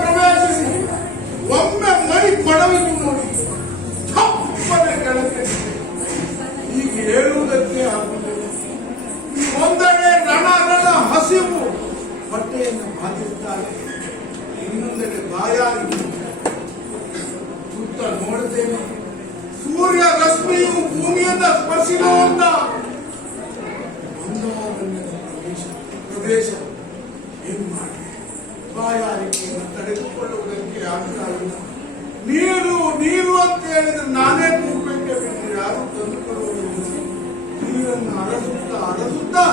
ಪ್ರವೇಶಿಸಿ ಒಮ್ಮೆ ಮೈ ಕೊಡವಿತು ನೋಡಿ ತಪ್ಪನೆ ಕೆಳಗೆ ಈಗ ಹೇಳುವುದಕ್ಕೆ ಆಗುತ್ತದೆ. ಒಂದೆಡೆ ರಣ ಹಸಿವು ಹೊಟ್ಟೆಯನ್ನು ಬಾಧಿಸುತ್ತಾರೆ, ಇನ್ನೊಂದೆಡೆ ಬಾಯಾರಿಕೆ. ಸುತ್ತ ನೋಡುತ್ತೇನೆ, ಸೂರ್ಯ ರಶ್ಮಿಯು ಭೂಮಿಯನ್ನ ಸ್ಪರ್ಶಿಸುವಂತ ಪ್ರದೇಶ. ಏನು ಮಾಡಿ ಬಾಯಾರಿಕೆಯನ್ನು ತಡೆದುಕೊಳ್ಳುವುದಕ್ಕೆ ಆಗ್ತಾ ಇಲ್ಲ. ನೀರು ನೀರು ಅಂತ ಹೇಳಿದ್ರೆ ನಾನೇ ಕೂಗಬೇಕೆ ಬಿಟ್ಟು ಯಾರು ತಂದುಕೊಳ್ಳುವುದಿಲ್ಲ. ನೀರನ್ನು ಅರಸುತ್ತಾ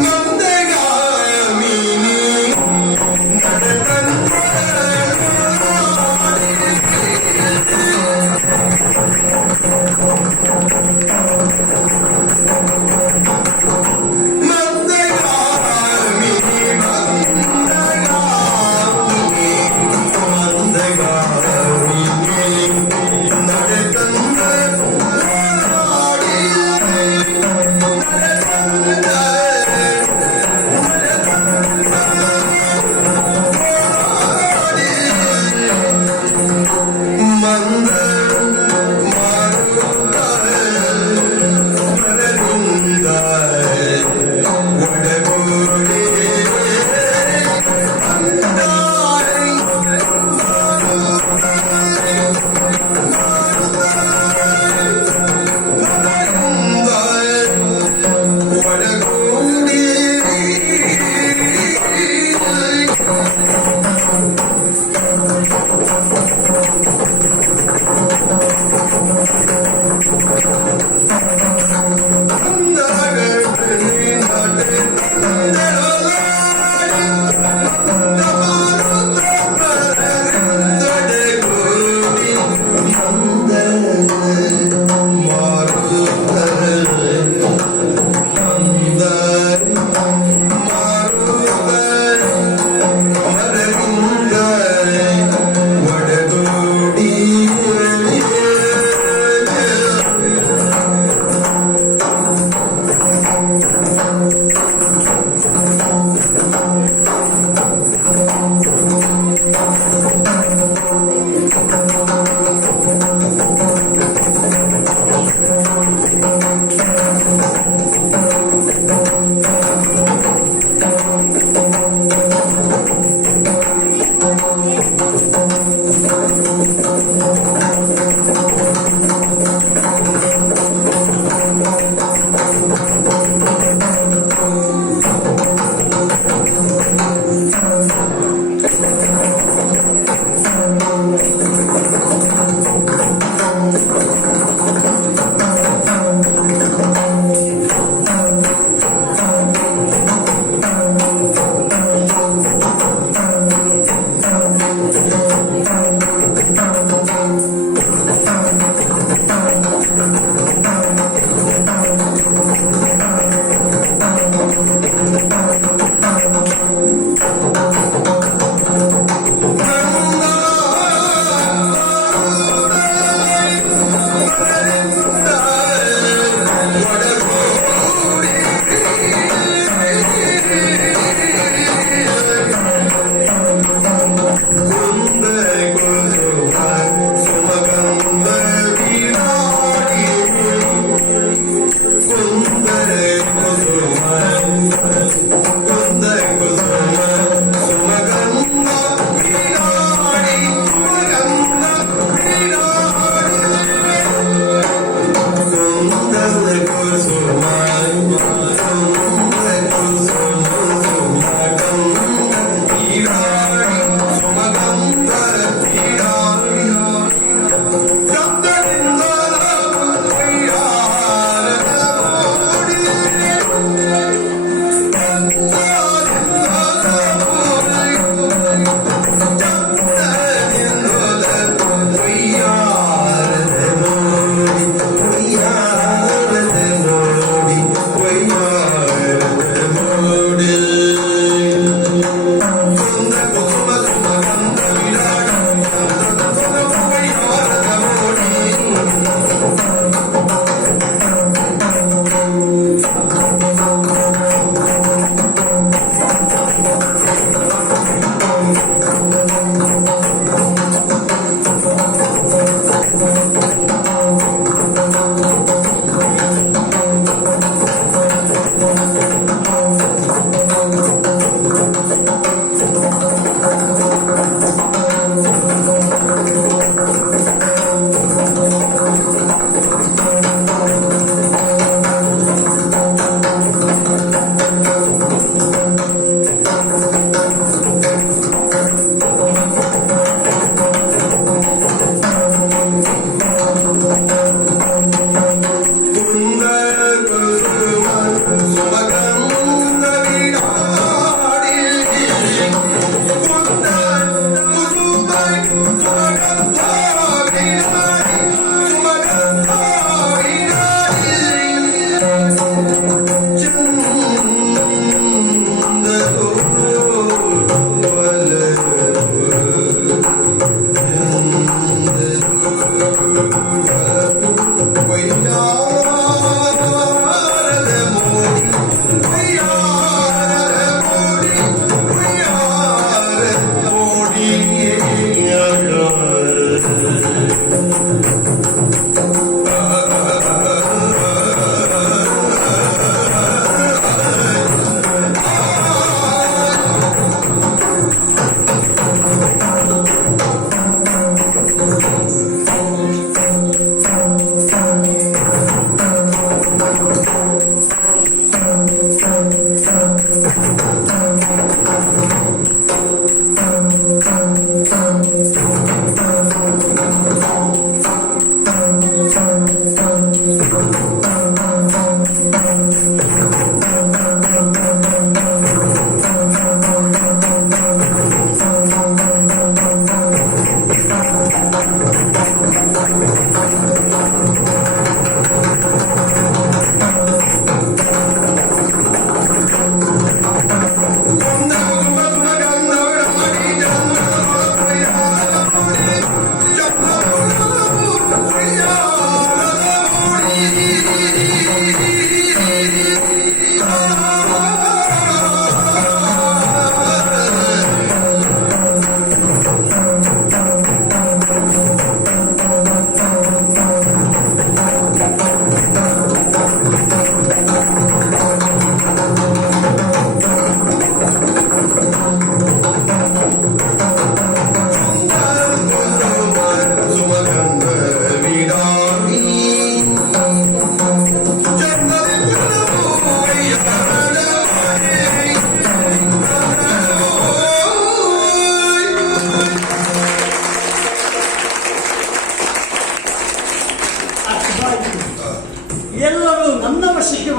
Nandega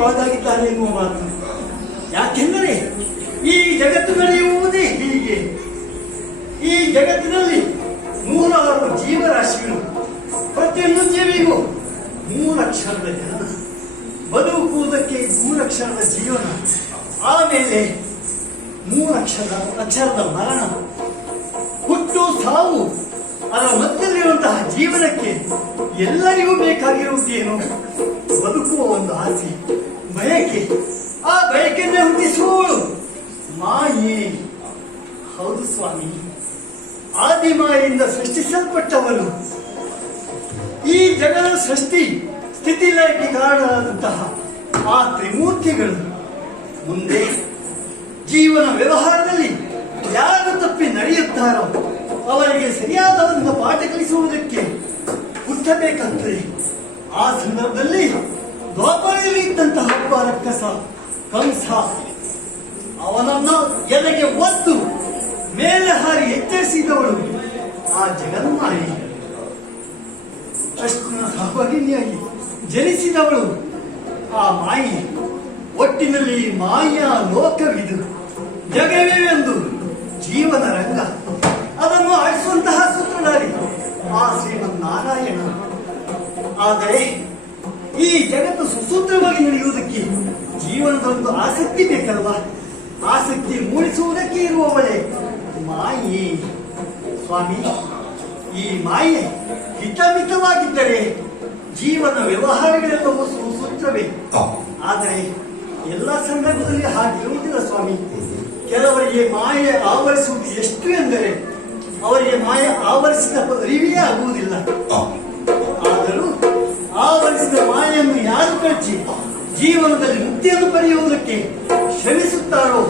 ಒಳಗಾಗಿದ್ದಾರೆ ಎನ್ನುವ ಮಾತು. ಯಾಕೆಂದರೆ ಈ ಜಗತ್ತು ನಡೆಯುವುದೇ ಹೀಗೆ. ಈ ಜಗತ್ತಿನಲ್ಲಿ 106 ಜೀವರಾಶಿಗಳು, ಪ್ರತಿಯೊಂದು ಜೀವಿಗೂ 3 ಅಕ್ಷರದ ಜನನ, ಬದುಕುವುದಕ್ಕೆ 3 ಅಕ್ಷರದ ಜೀವನ, ಆಮೇಲೆ 3 ಅಕ್ಷರದ ಮರಣ, ಹುಟ್ಟು ಸಾವು. ಅದರ ಮಧ್ಯದಲ್ಲಿರುವಂತಹ ಜೀವನಕ್ಕೆ ಎಲ್ಲರಿಗೂ ಬೇಕಾಗಿರುವುದೇನು? ಬದುಕುವ ಒಂದು ಆಸೆ, ಬಯಕೆ. ಆ ಬಯಕೆಯನ್ನೇ ಹುಟ್ಟಿಸುವವಳು ಮಾಯೆ. ಹೌದು ಸ್ವಾಮಿ, ಆದಿಮಾಯಿಂದ ಸೃಷ್ಟಿಸಲ್ಪಟ್ಟವರು. ಈ ಜಗದ ಸೃಷ್ಟಿ ಸ್ಥಿತಿಲಯಕ್ಕೆ ಕಾರಣವಾದಂತಹ ಆ ತ್ರಿಮೂರ್ತಿಗಳು ಮುಂದೆ ಜೀವನ ವ್ಯವಹಾರದಲ್ಲಿ ಯಾರು ತಪ್ಪಿ ನಡೆಯುತ್ತಾರೋ ಅವರಿಗೆ ಸರಿಯಾದ ಒಂದು ಪಾಠ ಕಲಿಸುವುದಕ್ಕೆ ಹುಟ್ಟಬೇಕಾಗ್ತದೆ. ಆ ಸಂದರ್ಭದಲ್ಲಿ ದ್ವಾಪರದಲ್ಲಿ ಇದ್ದಂತಹ ಒಬ್ಬ ರಕ್ಕಸ ಕಂಸ, ಅವನನ್ನು ಎದೆಗೆ ಒತ್ತು ಮೇಲೆ ಹಾರಿ ಎಚ್ಚರಿಸಿದವಳು ಆ ಜಗನ್ಮಾಯಿ. ಕೃಷ್ಣನ ಸಹಭಾಗಿನಿಯಾಗಿ ಜನಿಸಿದವಳು ಆ ಮಾಯಿ. ಒಟ್ಟಿನಲ್ಲಿ ಮಾಯಾ ಲೋಕವಿದು, ಜಗವೇ ಒಂದು ಜೀವನ ರಂಗ. ಅದನ್ನು ಆಡಿಸುವಂತಹ ಸೂತ್ರಧಾರಿ ಆ ಶ್ರೀಮನ್ನಾರಾಯಣ. ಆದರೆ ಈ ಜಗತ್ತು ಸುಸೂತ್ರವಾಗಿ ನಡೆಯುವುದಕ್ಕೆ ಜೀವನದೊಂದು ಆಸಕ್ತಿ ಬೇಕಲ್ವಾ? ಆಸಕ್ತಿ ಮೂಡಿಸುವುದಕ್ಕೆ ಇರುವವಳೆ ಮಾಯೆ. ಸ್ವಾಮಿ, ಈ ಮಾಯೆ ಹಿತಮಿತವಾಗಿದ್ದರೆ ಜೀವನ ವ್ಯವಹಾರಗಳೆಲ್ಲವೂ ಸುಸೂತ್ರವೇ. ಆದರೆ ಎಲ್ಲ ಸಂದರ್ಭದಲ್ಲಿ ಹಾಗಿರುವುದಿಲ್ಲ ಸ್ವಾಮಿ. ಕೆಲವರಿಗೆ ಮಾಯೆ ಆವರಿಸುವುದು ಎಷ್ಟು ಎಂದರೆ ಅವರಿಗೆ ಮಾಯೆ ಆವರಿಸಿದ ಅರಿವೇ ಆಗುವುದಿಲ್ಲ. ಆದರೂ ಆವರಿಸಿದ ಮಾಯೆಯನ್ನು ಯಾರು ಕಳಚಿ ಜೀವನದಲ್ಲಿ ಮುಕ್ತಿಯನ್ನು ಪಡೆಯುವುದಕ್ಕೆ ಶ್ರಮಿಸುತ್ತಾರೋ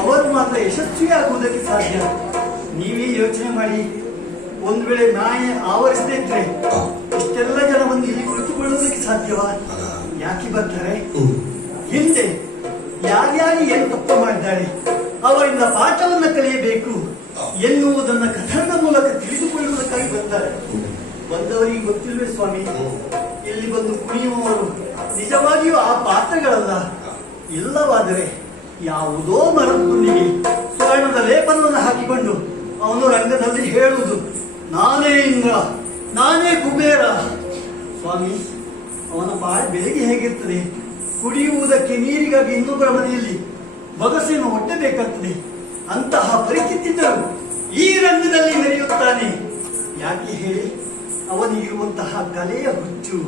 ಅವರು ಮಾತ್ರ ಯಶಸ್ವಿಯಾಗುವುದಕ್ಕೆ ಸಾಧ್ಯ. ನೀವೇ ಯೋಚನೆ ಮಾಡಿ, ಒಂದು ವೇಳೆ ಮಾಯೆ ಆವರಿಸದೇ ಇದ್ರೆ ಇಷ್ಟೆಲ್ಲ ಜನ ಬಂದು ಇಲ್ಲಿ ಕುಳಿತುಕೊಳ್ಳುವುದಕ್ಕೆ ಸಾಧ್ಯವಾ? ಯಾಕೆ ಬರ್ತಾರೆ? ಹಿಂದೆ ಯಾರ್ಯಾರು ಏನು ತಪ್ಪು ಮಾಡಿದ್ದಾರೆ ಅವರಿಂದ ಪಾಠವನ್ನು ಕಲಿಯಬೇಕು ಎನ್ನುವುದನ್ನು ಕಥನದ ಮೂಲಕ ತಿಳಿದುಕೊಳ್ಳುವುದಕ್ಕಾಗಿ ಬರ್ತಾರೆ. ಬಂದವರಿಗೆ ಗೊತ್ತಿಲ್ವೇ ಸ್ವಾಮಿ, ಇಲ್ಲಿ ಬಂದು ಕುಣಿಯುವವರು ನಿಜವಾಗಿಯೂ ಆ ಪಾತ್ರಗಳಲ್ಲ. ಇಲ್ಲವಾದರೆ ಯಾವುದೋ ಮರದ ತುಂಡಿಗೆ ಸ್ವರ್ಣದ ಲೇಪನವನ್ನು ಹಾಕಿಕೊಂಡು ಅವನು ರಂಗದಲ್ಲಿ ಹೇಳುವುದು, ನಾನೇ ಇಂದ್ರ, ನಾನೇ ಕುಬೇರ. ಸ್ವಾಮಿ, ಅವನ ಬೆಳಗ್ಗೆ ಹೇಗಿರ್ತದೆ? ಕುಡಿಯುವುದಕ್ಕೆ ನೀರಿಗಾಗಿ ಇನ್ನೊಬ್ಬರ ಮನೆಯಲ್ಲಿ ಬಗಸೆಯನ್ನು ಹೊಟ್ಟಬೇಕಾಗ್ತದೆ. ಅಂತಹ ಪರಿಸ್ಥಿತಿದ್ದರೂ ಈ ರಂಗದಲ್ಲಿ ಮೆರೆಯುತ್ತಾನೆ. ಯಾಕೆ ಹೇಳಿ? ಅವನಿಗಿರುವಂತಹ ಕಲೆಯ ಹುಚ್ಚು.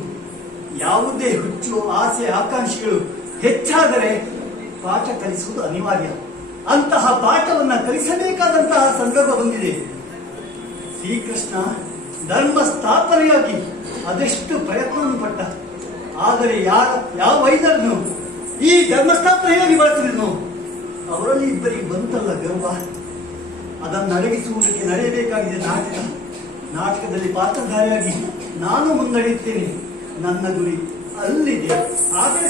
ಯಾವುದೇ ಹುಚ್ಚು, ಆಸೆ, ಆಕಾಂಕ್ಷೆಗಳು ಹೆಚ್ಚಾದರೆ ಪಾಠ ಕಲಿಸುವುದು ಅನಿವಾರ್ಯ. ಅಂತಹ ಪಾಠವನ್ನು ಕಲಿಸಬೇಕಾದಂತಹ ಸಂದರ್ಭ ಬಂದಿದೆ. ಶ್ರೀಕೃಷ್ಣ ಧರ್ಮ ಸ್ಥಾಪನೆಯಾಗಿ ಅದೆಷ್ಟು ಪ್ರಯತ್ನವನ್ನು ಪಟ್ಟ. ಆದರೆ ಯಾವ ವೈದ್ಯರನ್ನು ಈ ಧರ್ಮ ಸ್ಥಾಪನೆಯಾಗಿ ಬಳಸಿದನು? ಅವರಲ್ಲಿ ಇಬ್ಬರಿಗೆ ಬಂತಲ್ಲ ಗರ್ವ. ಅದನ್ನು ಅಡಗಿಸುವುದಕ್ಕೆ ನಡೆಯಬೇಕಾಗಿದೆ ನಾಟಕ. ನಾಟಕದಲ್ಲಿ ಪಾತ್ರಧಾರಿಯಾಗಿ ನಾನು ಮುನ್ನಡೆಯುತ್ತೇನೆ. ನನ್ನ ಗುರಿ ಅಲ್ಲಿದೆ. ಆದರೆ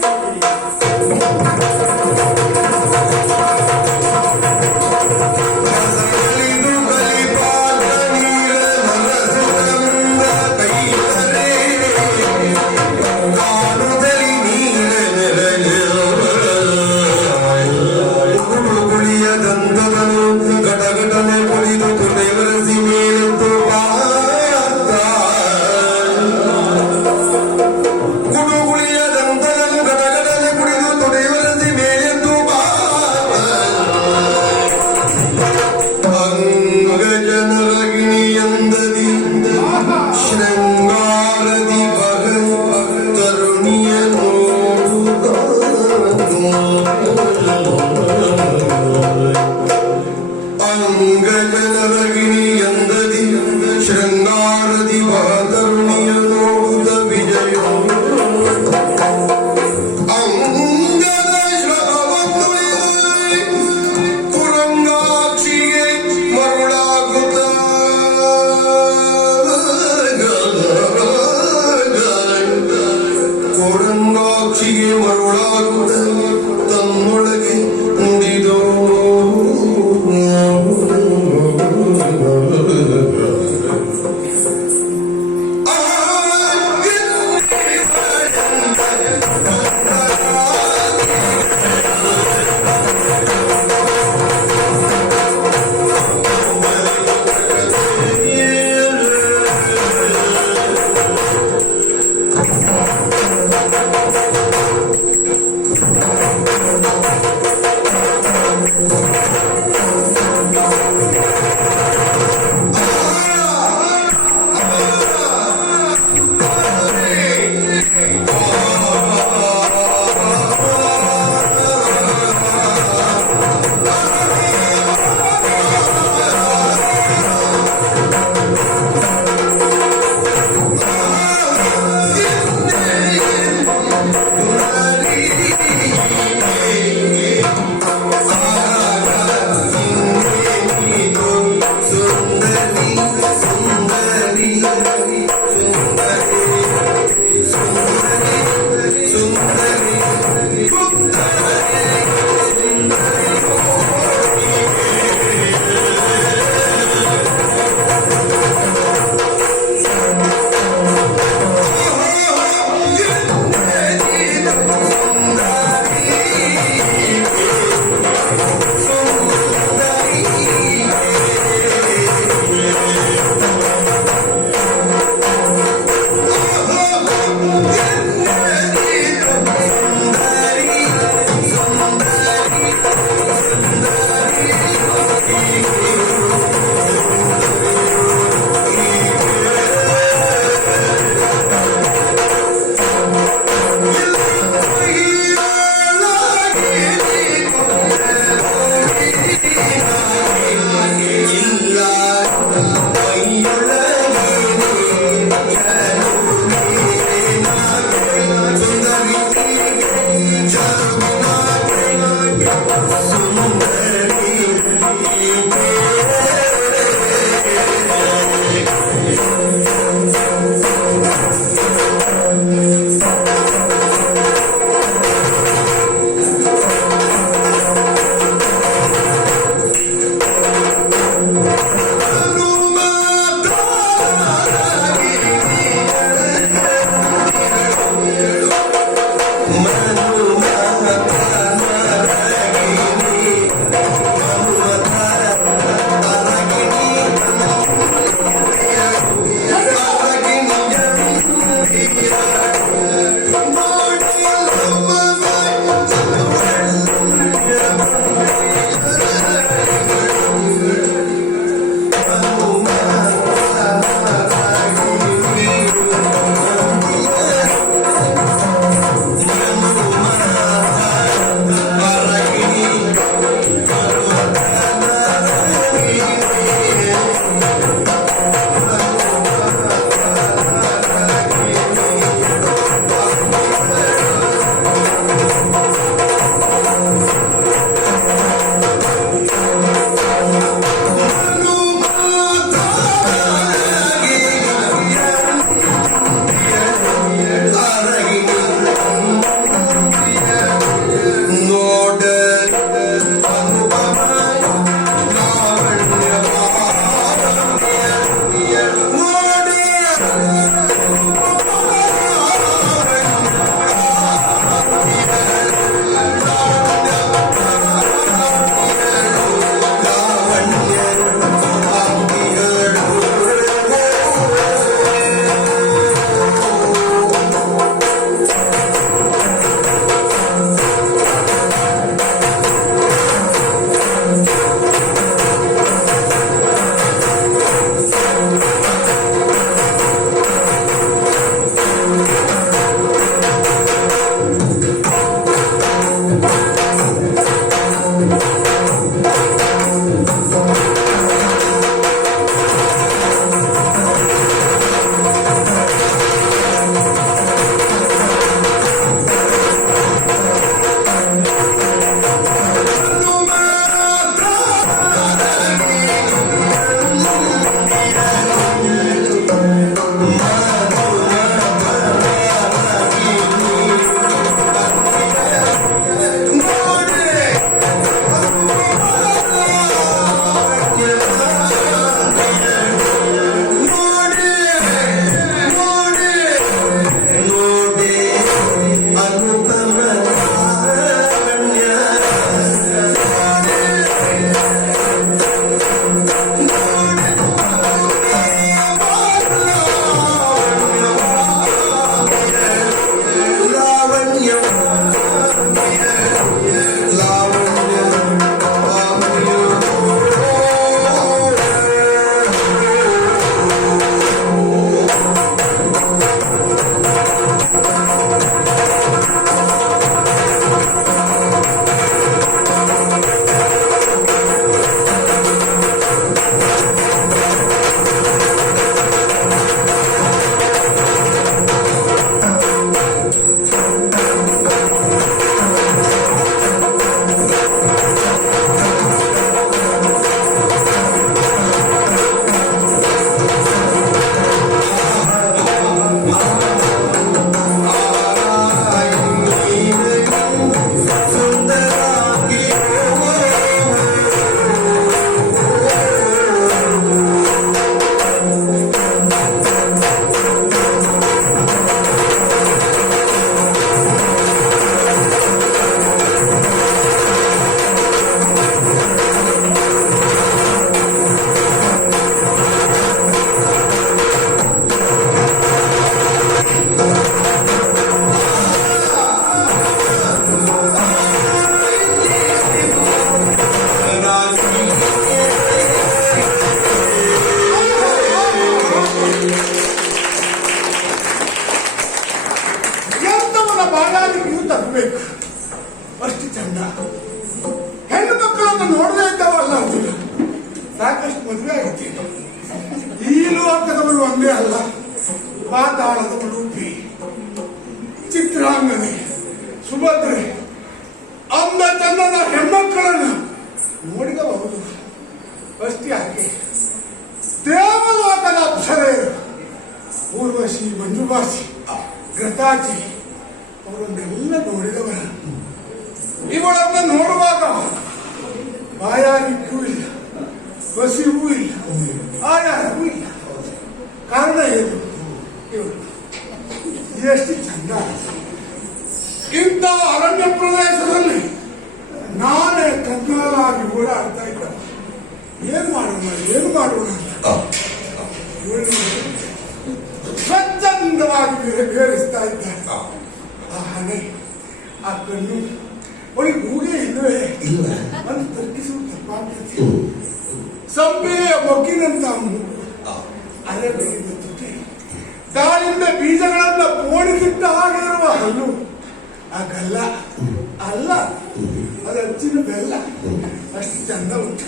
ಹೆಣ್ಣು ಮಕ್ಕಳನ್ನು ನೋಡದೇ ಇದ್ದವಲ್ಲ ಅರ್ಜುನ. ಸಾಕಷ್ಟು ಮದುವೆ ಆಗಿದ್ದೇನೆ. ಈ ಲೋಕದವಳು ಒಂದೇ ಅಲ್ಲ, ಪಾತಾಳದವಳು ಉಪ್ಪಿ, ಚಿತ್ರಾಂಗನೆ, ಸುಭದ್ರೆ, ಅಂದ ಚಂದದ ಹೆಣ್ಮಕ್ಕಳನ್ನು ನೋಡಿದಬಹುದು. ಅಷ್ಟೇ ಯಾಕೆ ದೇವಲೋಕದ ಅಪ್ಸರೆಯರು, ಊರ್ವಶಿ, ಮಂಜುಭಾಷಿ, ಘೃತಾಚಿ ಅವರನ್ನೆಲ್ಲ ನೋಡಿದವರ. ಇವಳನ್ನು ನೋಡುವಾಗ ಬಾಯಾರಿಗೂ ಇಲ್ಲ, ಹಸಿವೂ ಇಲ್ಲ, ಆಯಾಸವೂ ಇಲ್ಲ. ಕಾರಣ ಏನು? ಇವಳು ಎಷ್ಟು ಚಂದ. ಇಂಥ ಅರಣ್ಯ ಪ್ರದೇಶದಲ್ಲಿ ನಾನೇ ಕಗ್ಗಾಲಾಗಿ ಓಡಾಡ್ತಾ ಇದ್ದ. ಏನು ಮಾಡೋಣ ಇವಳು ಸ್ವಚ್ಛಂದವಾಗಿ ಬೇರಿಸ್ತಾ ಇದ್ದಾರೆ. ಆ ಹಣೆ, ಆ ಕಣ್ಣು, ಅವಳಿಗೆ ಹೂಗೆ ಇಲ್ಲವೇ ಇಲ್ಲ ಅಂತ ತರ್ಕಿಸುವ ತಪ್ಪಾಗ್ತದೆ. ಸಂಪೆಯ ಮೊಗ್ಗಿನಂತ ಮೂಗು, ಅಲೆ ಬೆಳೆದ ತುಟಿ, ದಾಳಿಂಬೆ ಬೀಜಗಳನ್ನ ಪೋಣಿಸಿಟ್ಟ ಹಾಗೆ ಇರುವ ಹಲ್ಲು, ಆ ಗಲ್ಲ ಅಲ್ಲ, ಅದು ಹಚ್ಚಿನ ಬೆಲ್ಲ, ಅಷ್ಟು ಚಂದ ಉಂಟು.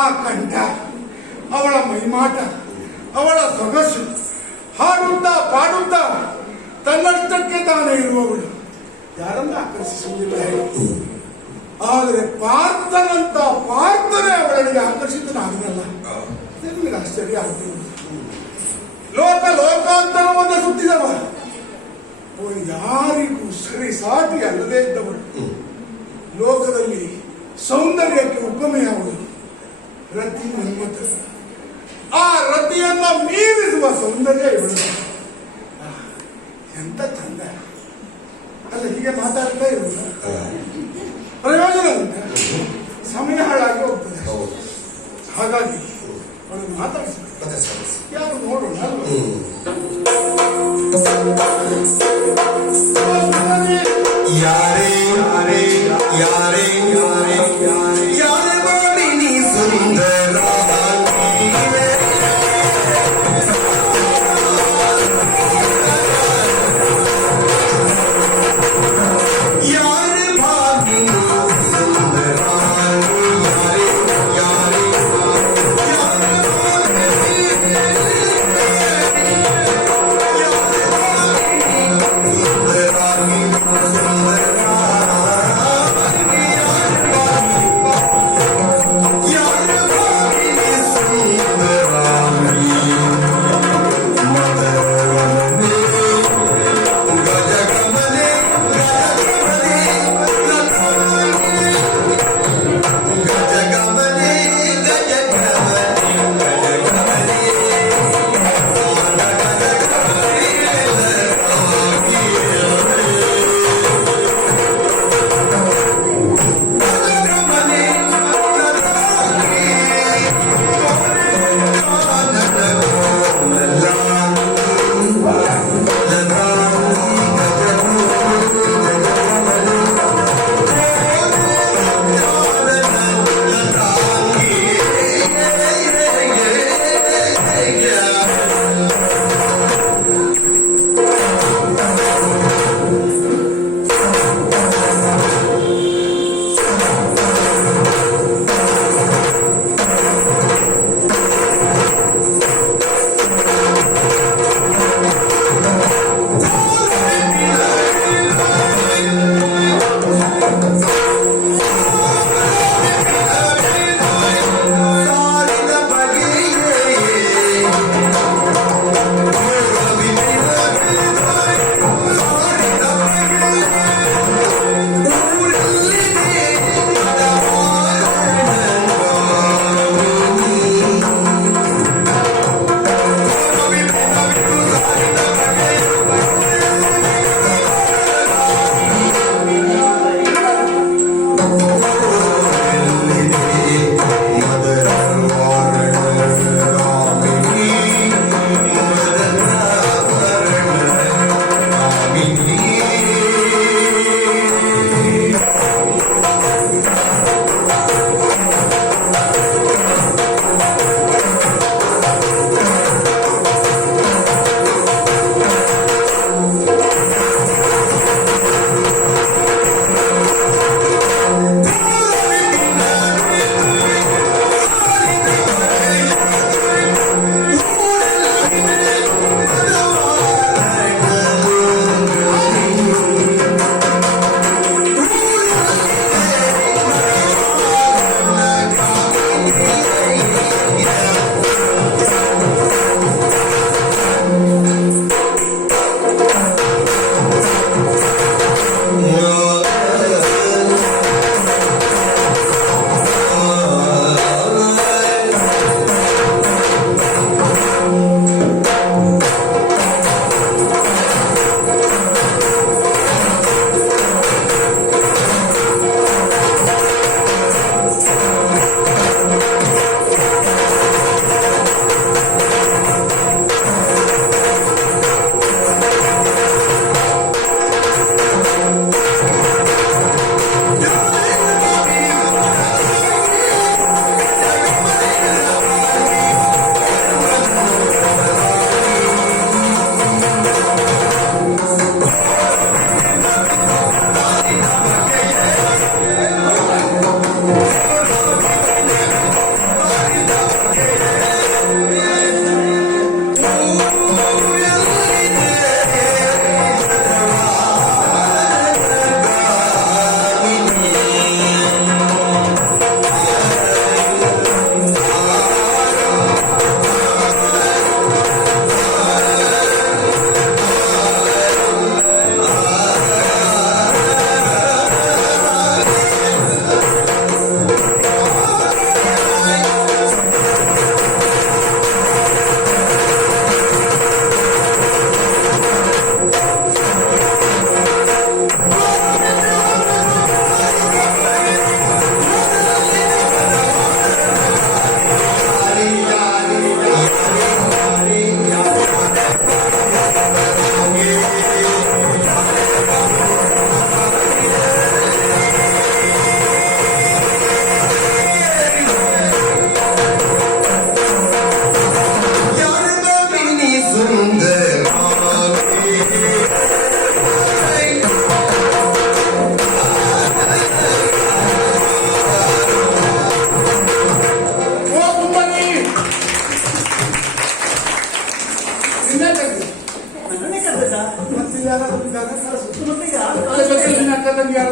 ಆ ಕಂಠ, ಅವಳ ಮೈಮಾಟ, ಅವಳ ಸೊಗಸು, ಹಾಡುತ್ತಾ ಪಾಡುತ್ತಾ ತನ್ನಷ್ಟಕ್ಕೆ ತಾನೇ ಇರುವವಳು ಯಾರನ್ನ ಆಕರ್ಷಿಸುವುದಿಲ್ಲ ಹೇಳಿ. ಆದರೆ ಪಾರ್ಥನಂತ ಪಾರ್ಥನೆ ಅವಳಿಗೆ ಆಕರ್ಷಿತನಾಗನಲ್ಲ. ನಿಮಗೆ ಆಶ್ಚರ್ಯ ಆಗ್ತದೆ. ಲೋಕಾಂತರವನ್ನು ಸುತ್ತಿದವ, ಅವಳು ಯಾರಿಗೂ ಸರಿ ಸಾಟಿ ಅಲ್ಲದೇ ಇದ್ದವಳು. ಲೋಕದಲ್ಲಿ ಸೌಂದರ್ಯಕ್ಕೆ ಉಪಮೆಯಾವಳು ರತಿ ಮನ್ಮಥ. ಆ ರತಿಯನ್ನ ಮೀರಿಸುವ ಸೌಂದರ್ಯ ಇವಳು. ಎಂತ ಚಂದ ಅಲ್ಲ. ಹೀಗೆ ಮಾತಾಡ್ತಾ ಇರುವುದು ಪ್ರಯೋಜನ ಉಂಟ? ಸಮಯ ಹಾಳಾಗಿ ಹೋಗ್ತದೆ. ಹಾಗಾಗಿ ಅವಳನ್ನು ಮಾತಾಡಿಸ್ಬೇಕು. ಯಾರು ನೋಡೋಣ ಅಲ್ವಾ? ಯಾರೇ ಯಾರೇ ಯಾರೇ ಯಾರೇ ಯಾರೇ ಮಾಡಿ ನೀ ಸುಂದರ ಯಾರೇ ಭಾಗಿ ಸುಂದರ ಯಾರೇ ಯಾರೇ ಯಾರೇ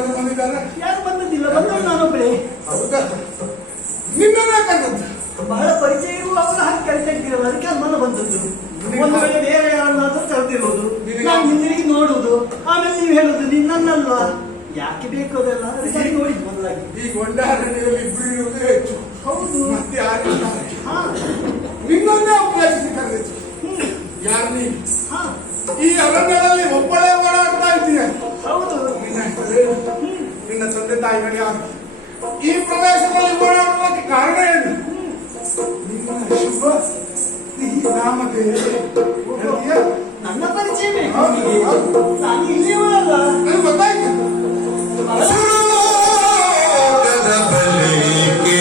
ಯಾರಾದ್ರೂ ಬಂದಿದ್ದಾರೆ? ಯಾರು ಬಂದದ್ದಿಲ್ಲ, ಬಂದದ್ದು ನಾನೊಬ್ಬಳೇ. ಹೌದಾ? ನಿನ್ನನ್ನೇ ಕಂಡದ್ದು. ಬಹಳ ಪರಿಚಯ ಇರುವ ಅವರ ಹಾಗೆ ಕರಿತಾ ಇದ್ದೀರಲ್ಲ, ಅದಕ್ಕೆ ಅನುಮಾನ ಬಂದದ್ದು. ಒಂದು ವೇಳೆ ಬೇರೆ ಯಾರನ್ನಾದ್ರೂ ಕರೆದಿರೋದು, ನಾನು ಹಿಂದಿರುಗಿ ನೋಡುವುದು, ಆಮೇಲೆ ನೀವು ಹೇಳುದು ನಿನ್ನನ್ನಲ್ವಾ, ಯಾಕೆ ಬೇಕು ಅದೆಲ್ಲ, ಅದಕ್ಕೆ ನೋಡಿ ಮೊದಲಾಗಿ. ಈ ಗೊಂಡಾರಣಿಯಲ್ಲಿ ಇಬ್ರು ಇರುವುದೇ ಹೆಚ್ಚು. ಹೌದು, ಮತ್ತೆ ಯಾರಿಲ್ಲ. ಹಾ, ನಿನ್ನನ್ನೇ ಉಪಯೋಗಿಸಿ ಕರೆದಿತ್ತು. ಯಾರು ನೀನು? ಹಾ, ಈ ಅರಣ್ಯದಲ್ಲಿ ಒಬ್ಬಳೇ ಓಡಾಡ್ತಾ ಇದ್ದೀಯ. ಹೌದು. ನಿನ್ನ ಹೆಸರೇನು? ನಿನ್ನ ತಂದೆ ತಾಯಿಗಳು ಯಾರು? ಈ ಪ್ರದೇಶದಲ್ಲಿ ಓಡಾಡುವುದಕ್ಕೆ ಕಾರಣ ಏನು? ನಿನ್ನ ಶುಭ ಸಿಹಿ ನಾಮಧೇಯ ಹೇಳ್ತೀಯ? ನನ್ನ ಪರಿಚಯ ಬೇಕು ಹೌದು, ನಿಮಗೆ? ಹೌದು. ನಾನು ಇಲ್ಲಿಯವಲ್ಲ. ನನಗೆ ಗೊತ್ತಾಯ್ತು. ಸುಲೋಕದ ಬಲಿಗೆ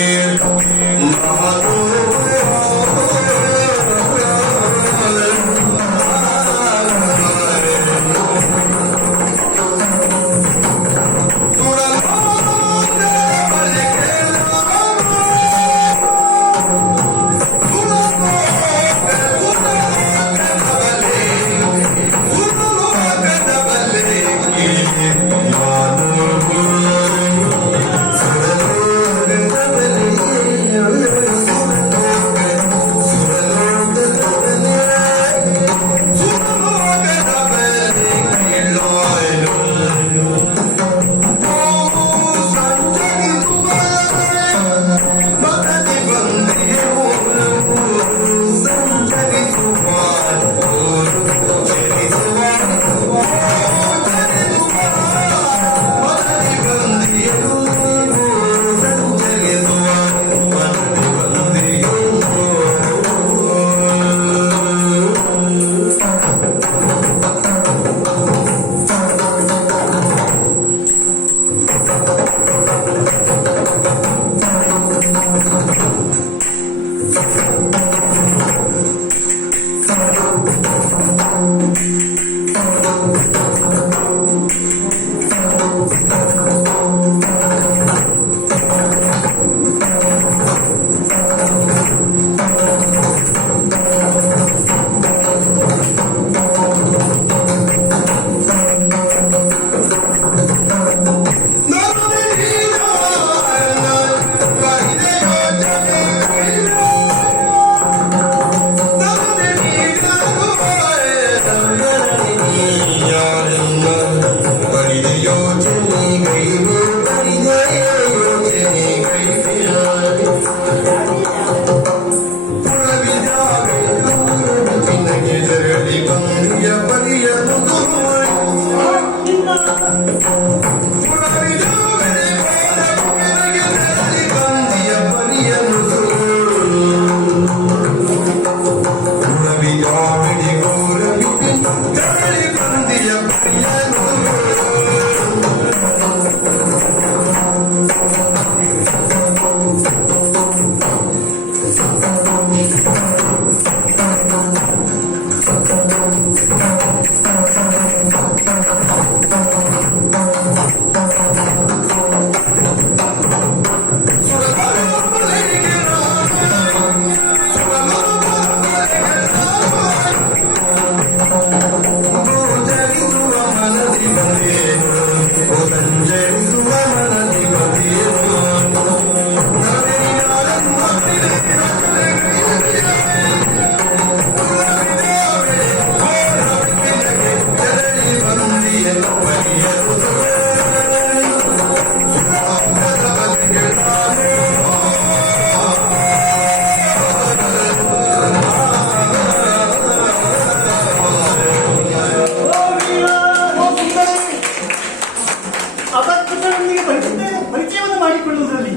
ನಾನು ಮಾಡಿಕೊಳ್ಳುವುದರಲ್ಲಿ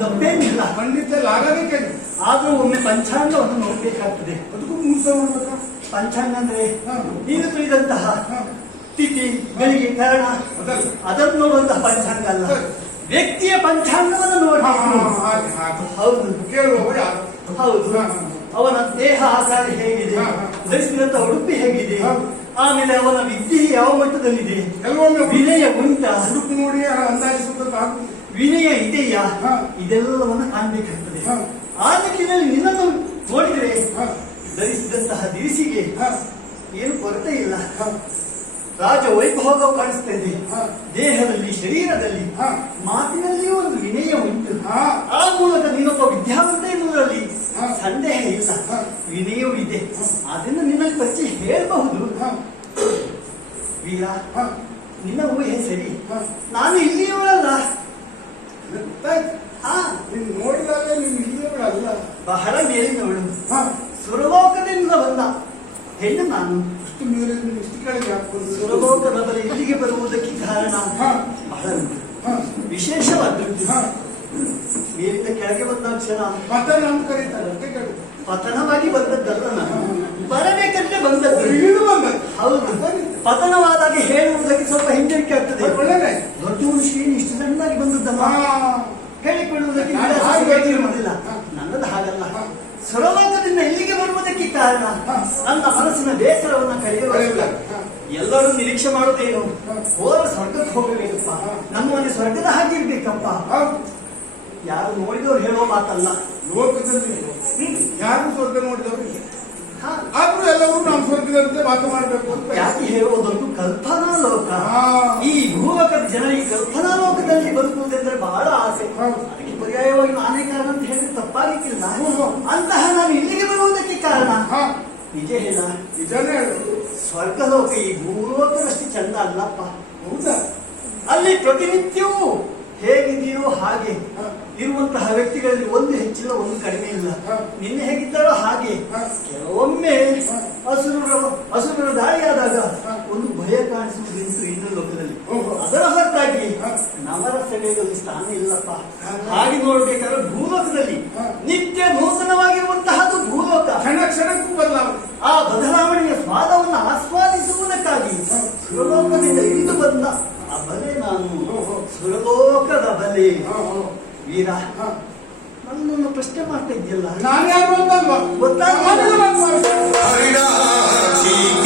ತಪ್ಪೇನಿಲ್ಲ. ಖಂಡಿತ ಆಗಬೇಕೆ. ಆದ್ರೂ ಒಮ್ಮೆ ಪಂಚಾಂಗವನ್ನು ನೋಡ್ಬೇಕಾಗ್ತದೆ. ಅದಕ್ಕೂ ಮೂರು ಸಲ ನೋಡ್ಬೇಕಾ? ಪಂಚಾಂಗ ಅಂದ್ರೆ ನೀನು ತಿಳಿದಂತಹ ತಿಥಿ ಗಳಿಗೆ ಕಾರಣ ಅದನ್ನು ನೋಡುವಂತಹ ಪಂಚಾಂಗ ಅಲ್ಲ, ವ್ಯಕ್ತಿಯ ಪಂಚಾಂಗವನ್ನು ನೋಡಿ. ಹೌದು, ಕೇಳುವವ ಯಾರು? ಹೌದು. ಅವನ ದೇಹ ಆಕಾರ ಹೇಗಿದೆ, ಧರಿಸಿದಂತ ಉಡುಪಿ ಹೇಗಿದೆ, ಆಮೇಲೆ ಅವನ ವಿದ್ಯೆ ಯಾವ ಮಟ್ಟದಲ್ಲಿದೆ, ಕೆಲವೊಮ್ಮೆ ವಿನಯ ಉಂಟಾ, ಉಡುಪು ನೋಡಿ ಅಂದಾಜಿಸುತ್ತದೆ, ವಿನಯ ಇದೆಯಾ, ಇದೆಲ್ಲವನ್ನ ಕಾಣ್ಬೇಕಾಗ್ತದೆ. ಆ ನಿಟ್ಟಿನಲ್ಲಿ ನಿನ್ನನ್ನು ನೋಡಿದ್ರೆ ಧರಿಸಿದಂತಹ ದಿರಿಸಿಗೆ ಏನು ಕೊರತೆ ಇಲ್ಲ. ರಾಜ ವೈಭೋಗ ಕಾಣಿಸ್ತಾ ಇದೆ. ಹಾ. ದೇಹದಲ್ಲಿ, ಶರೀರದಲ್ಲಿ, ಹಾ. ಮಾತಿನಲ್ಲಿಯೂ ಒಂದು ವಿನಯ ಉಂಟು. ಹಾ. ಆ ಮೂಲಕ ನೀನೊಬ್ಬ ವಿದ್ಯಾವಂತ ಎನ್ನುವುದರಲ್ಲಿ ಹಾ. ಸಂದೇಹ ಇಲ್ಲ. ಹಾ. ವಿನಯವೂ ಇದೆ. ಅದನ್ನು ನಿನ್ನಲ್ಲಿ ಪರಿಚಯ ಹೇಳಬಹುದು. ಹಾ. ವೀರ, ಹಾ. ನಿನ್ನ ಊಹೆ ಸರಿ. ಹಾ. ನಾನು ಇಲ್ಲಿಯವಳಲ್ಲ. ಗೊತ್ತಾಯ್ತು. ಹಾ, ನೀನು ನೋಡಿದಾಗ ನೀನು ಇಲ್ಲಿಯವಳಲ್ಲ. ಬಹಳ ಮೇಲಿನವಳು. ಹಾ. ಸುರಲೋಕದಿಂದ ಬಂದ ಹೆಣ್ಣು ನಾನು. ಇಷ್ಟು ಮೇಲೆ ಇಷ್ಟು ಕೆಳಗೆ ಹಾಕೊಂಡು ಸುರಲೋಕದ ಬಳಿ ಇಲ್ಲಿಗೆ ಬರುವುದಕ್ಕೆ ಕಾರಣ ಹಾ. ಬಹಳ ಉಂಟು, ಹಾ. ವಿಶೇಷವಾದದ್ದು. ಹಾ. ಮೇಲಿಂದ ಕೆಳಗೆ ಬಂದ ಕ್ಷಣ ಪತನ ಅಂತ ಕರೀತಾರೆ, ಅದಕ್ಕೆ ಕರೀತಾರೆ. ಪತನವಾಗಿ ಬಂದದ್ದಲ್ಲ, ನಾನು ಬರಬೇಕಂತೆ ಬಂದದ್ದು. ಇಳಿದು ಬಂದದ್ದು. ಹೌದು, ಪತನವಾದಾಗ ಹೇಳುವುದಕ್ಕೆ ಸ್ವಲ್ಪ ಹಿಂಜರಿಕೆ ಆಗ್ತದೆ. ಒಳ್ಳೆದೇ. ದೊಡ್ಡ ಶ್ರೀನಿ ಇಷ್ಟು ಸಣ್ಣದಾಗಿ ಬಂದದ್ದಲ್ಲ, ಹಾ. ಹೇಳಿಕೊಳ್ಳುವುದಕ್ಕೆ ನಾನು ಹಾಗೆ ಇರುವುದಿಲ್ಲ. ನನ್ನದು ಹಾಗಲ್ಲ. ಹಾ. ಸುರಲೋಕದಿಂದ ಇಲ್ಲಿಗೆ ಬರುವುದಕ್ಕೆ ಕಾರಣ ಹಾ. ನನ್ನ ಮನಸ್ಸಿನ ಬೇಸರವನ್ನು ಕಳೆಯುವುದಿಲ್ಲ. ಹಾ. ಎಲ್ಲರೂ ನಿರೀಕ್ಷೆ ಮಾಡುತ್ತೇನು, ಹಾ. ಹೋದ ಸ್ವರ್ಗಕ್ಕೆ ಹೋಗಬೇಕಪ್ಪ, ಹಾ. ನಮ್ಮ ಮನೆ ಸ್ವರ್ಗದ ಹಾಗೆ ಇರ್ಬೇಕಪ್ಪ. ಹೌದು. ಯಾರು ನೋಡಿದವರು ಹೇಳೋ ಮಾತಲ್ಲ. ಲೋಕದಲ್ಲಿ ಯಾರು ಸ್ವರ್ಗ ನೋಡಿದವರು ಇಲ್ಲ. ಹಾ. ಆದ್ರೂ ಎಲ್ಲರೂ ನಾವು ಸ್ವರ್ಗದಂತೆ ವಾಸ ಮಾಡಬೇಕು ಅಂತ ಯಾಕೆ ಹೇಳುವುದೊಂದು ಕಲ್ಪನಾ ಲೋಕ. ಹಾ. ಈ ಭೂಲೋಕದ ಜನರಿಗೆ ಕಲ್ಪನಾ ಲೋಕದಲ್ಲಿ ಬದುಕುವುದೆಂದ್ರೆ ಬಹಳ ಆಸೆ. ಹೌದು. ಅದಕ್ಕೆ ಪರ್ಯಾಯವಾಗಿ ನಾನೇ ಕಾರಣ ಅಂತ ಹೇಳಿದ್ರೆ ತಪ್ಪಾಗಿಕ್ಕಿಲ್ಲ. ಅಂತಹ ನಾನು ಇಲ್ಲಿಗೆ ಬರುವುದಕ್ಕೆ ಕಾರಣ ಹಾ. ನಿಜ ಹೇಳ, ನಿಜಾನೇ ಹೇಳು. ಸ್ವರ್ಗಲೋಕ ಈ ಭೂಲೋಕದಷ್ಟು ಚಂದ ಅಲ್ಲಪ್ಪ. ಹೌದಾ? ಅಲ್ಲಿ ಪ್ರತಿನಿತ್ಯವೂ ಹೇಗಿದೆಯೋ ಹಾಗೆ ಹಾ. ಇರುವಂತಹ ವ್ಯಕ್ತಿಗಳಲ್ಲಿ ಒಂದು ಹೆಚ್ಚಿಲ್ಲ, ಒಂದು ಕಡಿಮೆ ಇಲ್ಲ. ಹಾ. ನಿನ್ನೆ ಹೇಗಿದ್ದಾರೋ ಹಾಗೆ. ಹಾ. ಕೆಲವೊಮ್ಮೆ ಹಾ. ಹಸುರರ ದಾಳಿಯಾದಾಗ ಹಾ. ಒಂದು ಭಯ ಕಾಣಿಸುವುದಿತ್ತು ಇನ್ನೂ ಲೋಕದಲ್ಲಿ. ಓಹೋ. ಅದರ ಹೊರತಾಗಿ ಹಾ. ನವರಸಗಳಲ್ಲಿ ಸ್ಥಾನ ಇಲ್ಲಪ್ಪ. ಹಾ. ಹಾಗೆ ನೋಡ್ಬೇಕಾದ್ರೆ ಭೂಲೋಕದಲ್ಲಿ ಹಾ. ನಿತ್ಯ ನೂತನವಾಗಿರುವಂತಹದ್ದು ಭೂಲೋಕ. ಕ್ಷಣ ಕ್ಷಣಕ್ಕೂ ಬದಲಾವಣೆ. ಆ ಬದಲಾವಣೆಯ ಸ್ವಾದವನ್ನು ಆಸ್ವಾದಿಸುವುದಕ್ಕಾಗಿ ಹಾ. ಸುರಲೋಕದಿಂದ ಇಳಿದು ಬಂದ ಆ ಬಲೆ ನಾನು. ಓಹೋ. ಸುರಲೋಕದ ಬಲೆ. ಹಾ. ಹಾ. ವೀರ, ಹಾ. ನನ್ನನ್ನು ಪ್ರಶ್ನೆ ಮಾಡ್ತಾ ಇದ್ಯಲ್ಲ, ನಾನು ಯಾರು ಅಂತಲ್ವಾ? ಗೊತ್ತಾಗಲಿಲ್ಲ. ಹರಿಣಾಕ್ಷಿ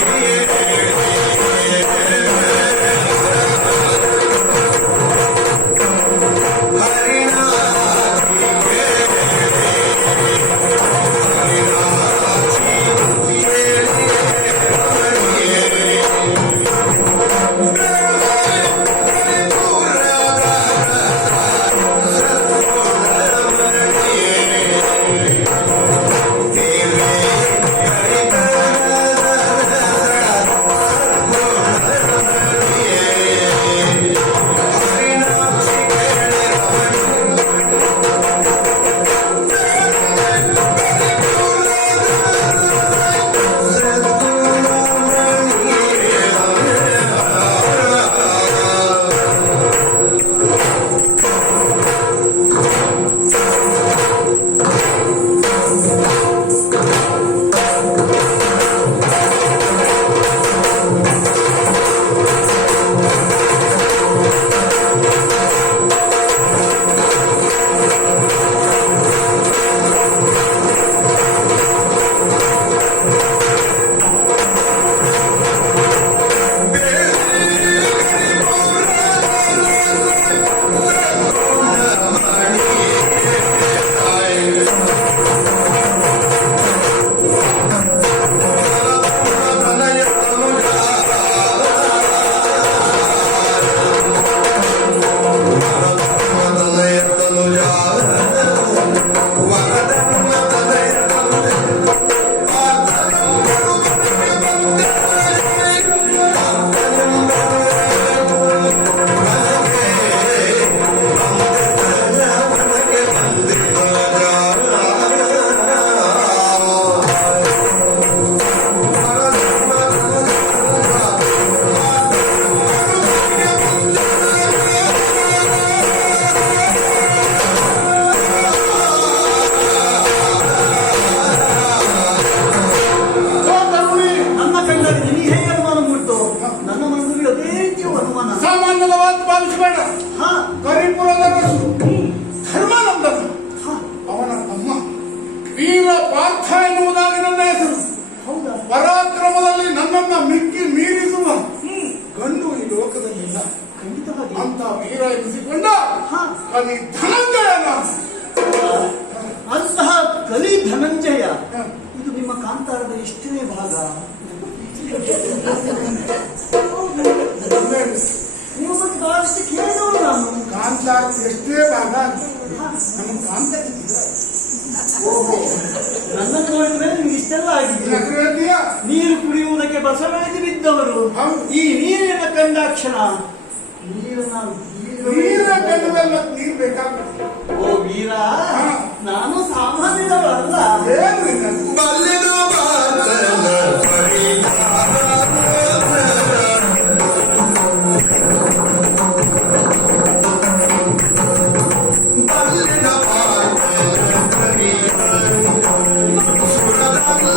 ಪರಾಕ್ರಮದಲ್ಲಿ ನನ್ನನ್ನ ಮಿಕ್ಕಿ ಮೀರಿಸುವ ಗಂಡು ಈ ಲೋಕದಲ್ಲಿಲ್ಲ. ಖಂಡಿತವಾಗಿ ಅಂತ ವೀರ ಎನಿಸಿಕೊಂಡ ಕಲಿ ಧನಂಜಯ ನಾನು. ಅಂತಹ ಕಲಿ ಧನಂಜಯ ಇದು ನಿಮ್ಮ ಕಾಂತಾರದ ಎಷ್ಟನೇ ಭಾಗ? ಹೇಳಿ. ನೀವು ಬಗ್ಗೆ ಬಹಳಷ್ಟು ಕೇಳಿದವರು ನಾನು. ಕಾಂತಾರ ಎಷ್ಟೇ ಭಾಗ ನಮಗೆ ಕಾಂತಾರ ಓಹೋ, ನನ್ನನ್ನು ನೋಡಿದ ಮೇಲೆ ನಿಮ್ಗೆ ಇಷ್ಟೆಲ್ಲ ಆಗಿದೆ. ಹೇಳ್ತೀಯಾ? ನೀರು ಕುಡಿಯುವುದಕ್ಕೆ ಬಸವಳಿದು ಬಿದ್ದವರು ಹೌದು. ಈ ನೀರಿನ ಕಂಡಾಕ್ಷಣ ನೀರನ್ನ ನೀರ ಕಂಡದಲ್ಲಿ ಮತ್ತೆ ನೀರು ಬೇಕಾಗ್ತದೆ. ಓ ವೀರ, ನಾನು ಸಾಮಾನ್ಯದವಳಲ್ಲ. ಏನು ಇಲ್ಲ. ಬಲ್ಲಿನ ಮಾತನ ಪರಿಹಾರ ಬಲ್ಲಿನ ಮಾತನ ಪರಿಹಾರ ಸುರದಲ್ಲ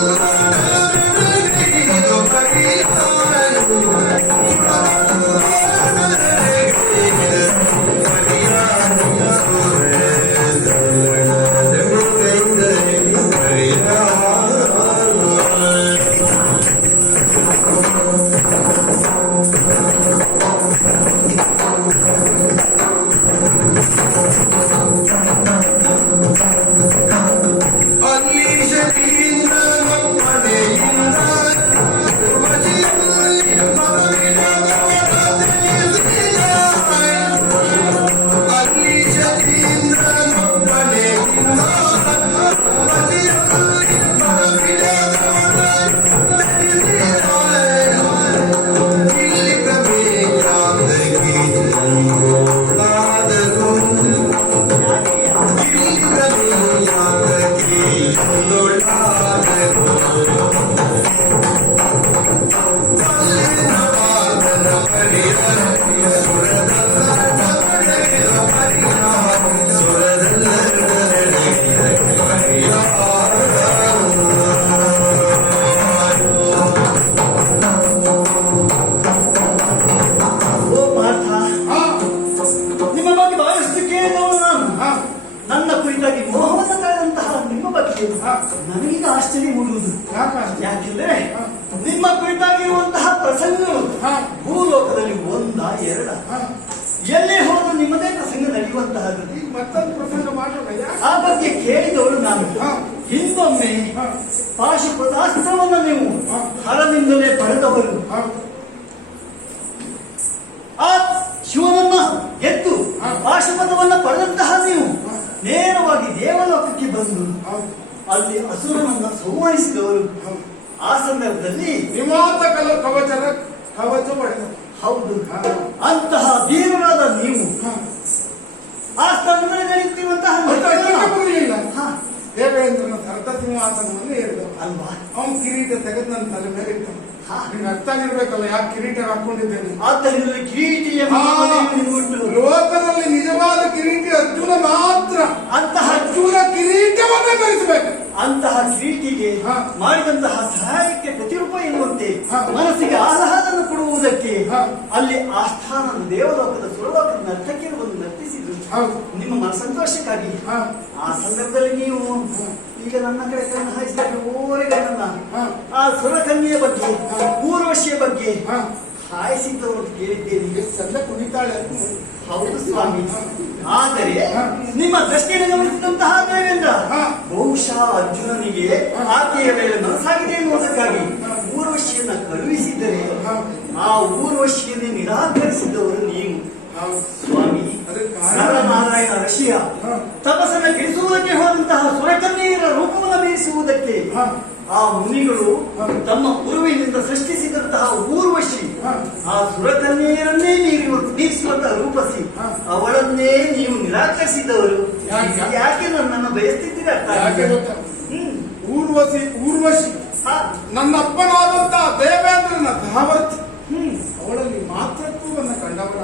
ನನಗೀಗ ಆಶ್ಚರ್ಯ ಮೂಡುವುದು. ಯಾಕೆಂದ್ರೆ ನಿಮ್ಮ ಕುರಿತಾಗಿರುವಂತಹ ಪ್ರಸಂಗಗಳು ಭೂಲೋಕದಲ್ಲಿ ಒಂದ ಎರಡ ಎಲ್ಲೇ ಹೋದ್ರು ನಿಮ್ಮದೇ ಪ್ರಸಂಗ ನಡೆಯುವಂತಹದ್ದು. ಮತ್ತೊಂದು ಪ್ರಸಂಗ ಮಾಡೋಣ. ಆ ಬಗ್ಗೆ ಕೇಳಿದವಳು ನಾನು. ಹಿಂದೊಮ್ಮೆ ಪಾಶುಪತಾಸ್ತ್ರವನ್ನು ನೀವು ಹರದಿಂದಲೇ ಪಡೆದವರು ಆ ಶಿವನನ್ನ ಎದ್ದು ಪಾಶುಪತವನ್ನ ಪಡೆದಂತಹ ನೀವು ನೇರವಾಗಿ ದೇವಲೋಕಕ್ಕೆ ಬಂದು ಅಲ್ಲಿ ಅಸುರನನ್ನ ಸಂಹರಿಸಿದವರು. ಆ ಸಂದರ್ಭದಲ್ಲಿ ನಿವಾತ ಕವಚ ಪಡೆದ. ಹೌದು, ಅಂತಹ ವೀರರಾದ ನೀವು ಆ ಸ್ಥಳದಲ್ಲಿ ನಡೆಯುತ್ತಿರುವಂತಹ ದೇವೇಂದ್ರನ ಅರ್ಧ ಸಿಂಹಾಸನವನ್ನು ಹೇಳಿದ ಅಲ್ವಾ? ಅವನು ಕಿರೀಟ ತೆಗೆದು ನನ್ನ ತಲೆ ಮೇಲೆ ಇಟ್ಟ. ನಿಮ್ಗೆ ಅರ್ಥ ಆಗಿರ್ಬೇಕಲ್ಲ ಯಾಕೆ ಕಿರೀಟ ಹಾಕೊಂಡಿದ್ದೇನೆ. ಆದ್ದರಿಂದ ಕಿರೀಟಿಯ ಲೋಕದಲ್ಲಿ ನಿಜವಾದ ಕಿರೀಟಿ ಅರ್ಜುನ ಮಾತ್ರ. ಅಂತಹ ಅರ್ಜುನ ಕಿರೀಟವನ್ನೇ ಧರಿಸಬೇಕು. ಅಂತಹ ಕಿರೀಟಿಗೆ ಮಾಡಿದಂತಹ ಸಹಾಯಕ್ಕೆ ಪ್ರತಿರೂಪ ಎನ್ನುವಂತೆ ಮನಸ್ಸಿಗೆ ಆಹ್ಲಾದನ್ನು ಕೊಡುವುದಕ್ಕೆ ಅಲ್ಲಿ ಆಸ್ಥಾನ ದೇವಲೋಕದ ಸುರಲೋಕದ ನರ್ತಕಿಯರು ಬಂದು ನರ್ತಿಸಿದ್ರು ನಿಮ್ಮ ಮನಸಂತೋಷಕ್ಕಾಗಿ. ಆ ಸಂದರ್ಭದಲ್ಲಿ ನೀವು ಈಗ ನನ್ನ ಕಡೆ ಕಣ್ಣು ಹಾಯಿಸಿದಾಗ ಓರೆಗೆ ನನ್ನ ಆ ಸುರಕನ್ಯೆಯ ಬಗ್ಗೆ ಊರ್ವಶಿಯ ಬಗ್ಗೆ ಹಾಯಿಸಿದ್ದವರು ಕೇಳಿದ್ದೇನೆ. ಚಂದ ಕುಣಿತಾಳೆ. ಹೌದು ಸ್ವಾಮಿ, ಆದರೆ ನಿಮ್ಮ ದೃಷ್ಟಿಯನ್ನು ಗಮನಿಸಿದಂತಹ ದೇವೇಂದ್ರ ಬಹುಶಃ ಅರ್ಜುನನಿಗೆ ಆಕೆಯ ಮೇಲೆ ಮನಸ್ಸಾಗಿದೆ ಎನ್ನುವುದಕ್ಕಾಗಿ ಊರ್ವಶಿಯನ್ನ ಕಳುಹಿಸಿದ್ದರೆ ಆ ಊರ್ವಶಿಯನ್ನೇ ನಿರಾಕರಿಸಿದವರು ನೀವು ಸ್ವಾಮಿ. ನಾರಾಯಣ ಋಷಿಯ ತಪಸ್ಸನ್ನು ಗಿಳಿಸುವುದಕ್ಕೆ ಹೋದಂತಹ ಸುರಕನ್ಯೆಯರ ರೂಪವನ್ನು ಮೀರಿಸುವುದಕ್ಕೆ ಆ ಮುನಿಗಳು ತಮ್ಮ ಗುರುವಿನಿಂದ ಸೃಷ್ಟಿಸಿದಂತಹ ಊರ್ವಶಿ ಆ ಸುರಕನ್ಯೆಯರನ್ನೇ ಮೀರಿಸುವಂತಹ ರೂಪಸಿ ಅವಳನ್ನೇ ನೀವು ನಿರಾಕರಿಸಿದವರು. ಯಾಕೆ ನನ್ನನ್ನು ಬಯಸ್ತಿದ್ದೀರ? ಊರ್ವಶಿ ನನ್ನಪ್ಪನಾದಂತಹ ದೇವೇಂದ್ರನ ಧಾವರ್ತಿ ಅವಳಲ್ಲಿ ಮಾತೃತ್ವವನ್ನು ಕಂಡವರ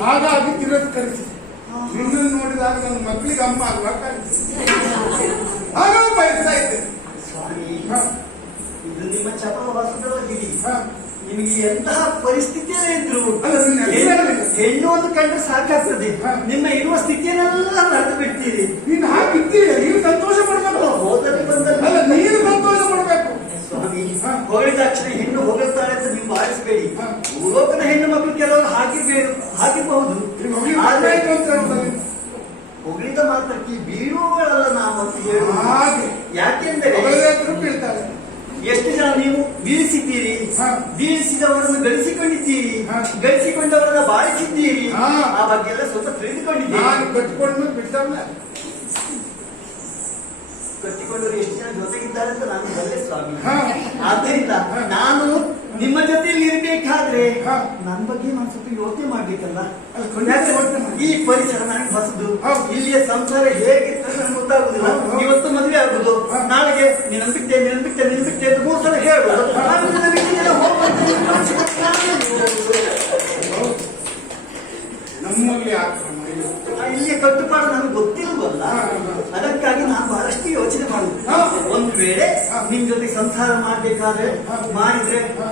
ಹಾಗಾಗಿ ತಿರಸ್ಕರಿಸಿ ನಿನ್ನನ್ನು ನೋಡಿದಾಗ ನನ್ನ ಮಕ್ಕಳಿಗೆ ಅಮ್ಮ ಆಗ್ಬೇಕಾಗಿತ್ತು. ಹಾಗಾಗಿ ಬಯಸ್ತಾ ಇದ್ದೆ. ಸ್ವಾಮಿ, ಇದು ನಿಮ್ಮ ಚಪಲ ವಾಸುದೇವಗಿರಿ. ನಿಮಗೆ ಎಂತಹ ಪರಿಸ್ಥಿತಿಯಲ್ಲೇ ಇದ್ರು ಹೆಣ್ಣು ಒಂದು ಕಂಡ್ರೆ ಸಾಕಾಗ್ತದೆ. ನಿಮ್ಮ ಇರುವ ಸ್ಥಿತಿಯನ್ನೆಲ್ಲ ಮರೆತು ಬಿಡ್ತೀರಿ. ನೀನು ಹಾಕಿದ್ದೀಯ, ನೀನು ಸಂತೋಷ ಪಡ್ಬೇಕು. ಹೋದರೆ ಬಂದಲ್ಲ, ನೀನು ಸಂತೋಷ ಪಡ್ಬೇಕು ಸ್ವಾಮಿ. ಹೊಗಳಿದಾಕ್ಷಣ ಹೆಣ್ಣು ಹೊಗಳ್ತಾಳೆ ಅಂತ ನೀವು ಭಾವಿಸಬೇಡಿ. ಭೂಲೋಕದ ಹೆಣ್ಣು ಮಕ್ಕಳು ಕೆಲವರು ಹಾಕಿರಬಹುದು. ಹೊಗಳಿದ ಮಾತ್ರಕ್ಕೆ ಬೀಳುವವಳಲ್ಲ ನಾವು ಅಂತ ಹೇಳುವುದು. ಯಾಕೆಂದರೆ ಎಷ್ಟು ಜನ ನೀವು ಬೀಳಿಸಿದ್ದೀರಿ, ಹಾ. ಬೀಳಿಸಿದವರನ್ನು ಗಳಿಸಿಕೊಂಡಿದ್ದೀರಿ, ಹಾ. ಗಳಿಸಿಕೊಂಡವರನ್ನ ಬಾಳಿಸಿದ್ದೀರಿ, ಹಾ. ಆ ಬಗ್ಗೆ ಎಲ್ಲ ಸ್ವಲ್ಪ ತಿಳಿದುಕೊಂಡಿದ್ದೀರಿ. ನಾನು ಕಟ್ಕೊಂಡು ಬಿಟ್ಟಲ್ಲ. ಕಟ್ಟಿಕೊಂಡವರು ಎಷ್ಟು ಜನ ಜೊತೆಗಿದ್ದಾರೆ ಅಂತ ನಾನು ಬಲ್ಲೆ ಸ್ವಾಮಿ. ಹಾ. ಆದ್ದರಿಂದ ಹಾ. ನಾನು ನಿಮ್ಮ ಜೊತೆಯಲ್ಲಿ ಇರ್ಬೇಕಾದ್ರೆ ಹಾ. ನನ್ನ ಬಗ್ಗೆ ನಾನು ಸ್ವಲ್ಪ ಯೋಚನೆ ಮಾಡ್ಬೇಕಲ್ಲ. ಅದು ಖಂಡಿತ ಯೋಚ್ನೆ ಮಾಡಿ. ಈ ಪರಿಸರ ನನಗೆ ಹೊಸದು, ಹೌದು. ಇಲ್ಲಿಯ ಸಂಸಾರ ಹೇಗಿತ್ತು ಅಂತ ನನಗೆ ಗೊತ್ತಾಗುದಿಲ್ಲ. ಹೌದು. ಇವತ್ತು ಮದುವೆ ಆಗುದು, ಹಾ. ನಾಳೆಗೆ ನೀನು ಬಿಟ್ಟೆ ಅಂತ 3 ಸಲ ಹೇಳುದು. ಆಮೇಲೆ ನನ್ನ ಬಿಟ್ಟಿದ್ದೆಲ್ಲ ಹೋಗ್ಬಂದು ಈ ಪರಿಸ್ಥಿತಿ ನಾನು ಹೌದು. ನಮ್ಮಲ್ಲಿ ಆಕ್ರಮ ಇಲ್ಲ. ಇಲ್ಲಿಯ ಕಟ್ಟುಪಾಡು ನನಗೆ ಗೊತ್ತಿಲ್ವಲ್ಲ. ಹಾ, ಹಾ. ಅದಕ್ಕಾಗಿ ನಾನು ಬಹಳಷ್ಟು ಯೋಚನೆ ಮಾಡುದು. ಹಾ. ಒಂದು ವೇಳೆ ಹಾ. ನಿಮ್ ಜೊತೆ ಸಂಸಾರ ಮಾಡ್ಬೇಕಾದ್ರೆ ಹಾ. ಮಾಡಿದ್ರೆ ಹಾ.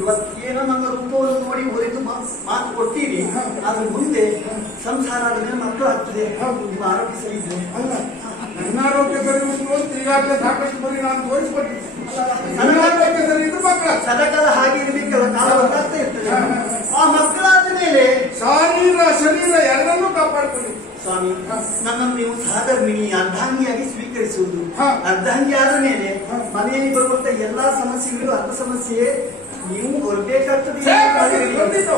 ಇವತ್ತೇನೋ ನನ್ನ ರೂಪವನ್ನು ನೋಡಿ ಒರೆದು ಮಾತು ಕೊಡ್ತೀರಿ. ಹಾ. ಆದ್ರೆ ಮುಂದೆ ಸಂಸಾರ ಆದ್ಮೇಲೆ ಮಕ್ಕಳು ಆಗ್ತದೆ. ಹೌದು. ನಿಮ್ಮ ಆರೋಗ್ಯ ಸರಿ ಇದೆ. ಅಲ್ಲ, ನನ್ನ ಆರೋಗ್ಯ ಸರಿ ಉಂಟು ಅಂತ ಈಗಾಗಲೇ ಸಾಕಷ್ಟು ಬರೀ ನಾನು ತೋರಿಸ್ಕೊಟ್ಟಿದ್ದೆ. ನನ್ನ ಆರೋಗ್ಯ ಸರಿ ಇದ್ರು ಮಕ್ಕಳ ಸದಾಕಾಲ ಹಾಗೆ ಇರ್ಬೇಕಲ್ಲ, ಕಾಲ ಬದಲಾಗ್ತಾ ಇರ್ತದೆ. ಹಾ, ಹಾ, ಆ ಮಕ್ಕಳಾದ ಮೇಲೆ ಶರೀರ ಎರಡನ್ನೂ ಕಾಪಾಡ್ಕೊಳ್ಳಿ. ಸ್ವಾಮಿ, ಹಾ. ನನ್ನನ್ನು ನೀವು ಸಹಧರ್ಮಿಣಿ ಅರ್ಧಾಂಗಿಯಾಗಿ ಸ್ವೀಕರಿಸುವುದು. ಹಾ. ಅರ್ಧಾಂಗಿ ಆದ ಮೇಲೆ ಹಾ. ಮನೆಯಲ್ಲಿ ಬರುವಂತ ಎಲ್ಲಾ ಸಮಸ್ಯೆಗಳು ಅರ್ಧ ಸಮಸ್ಯೆ ನೀವು ಹೊರಬೇಕಾಗ್ತದೆ. ಖಂಡಿತ.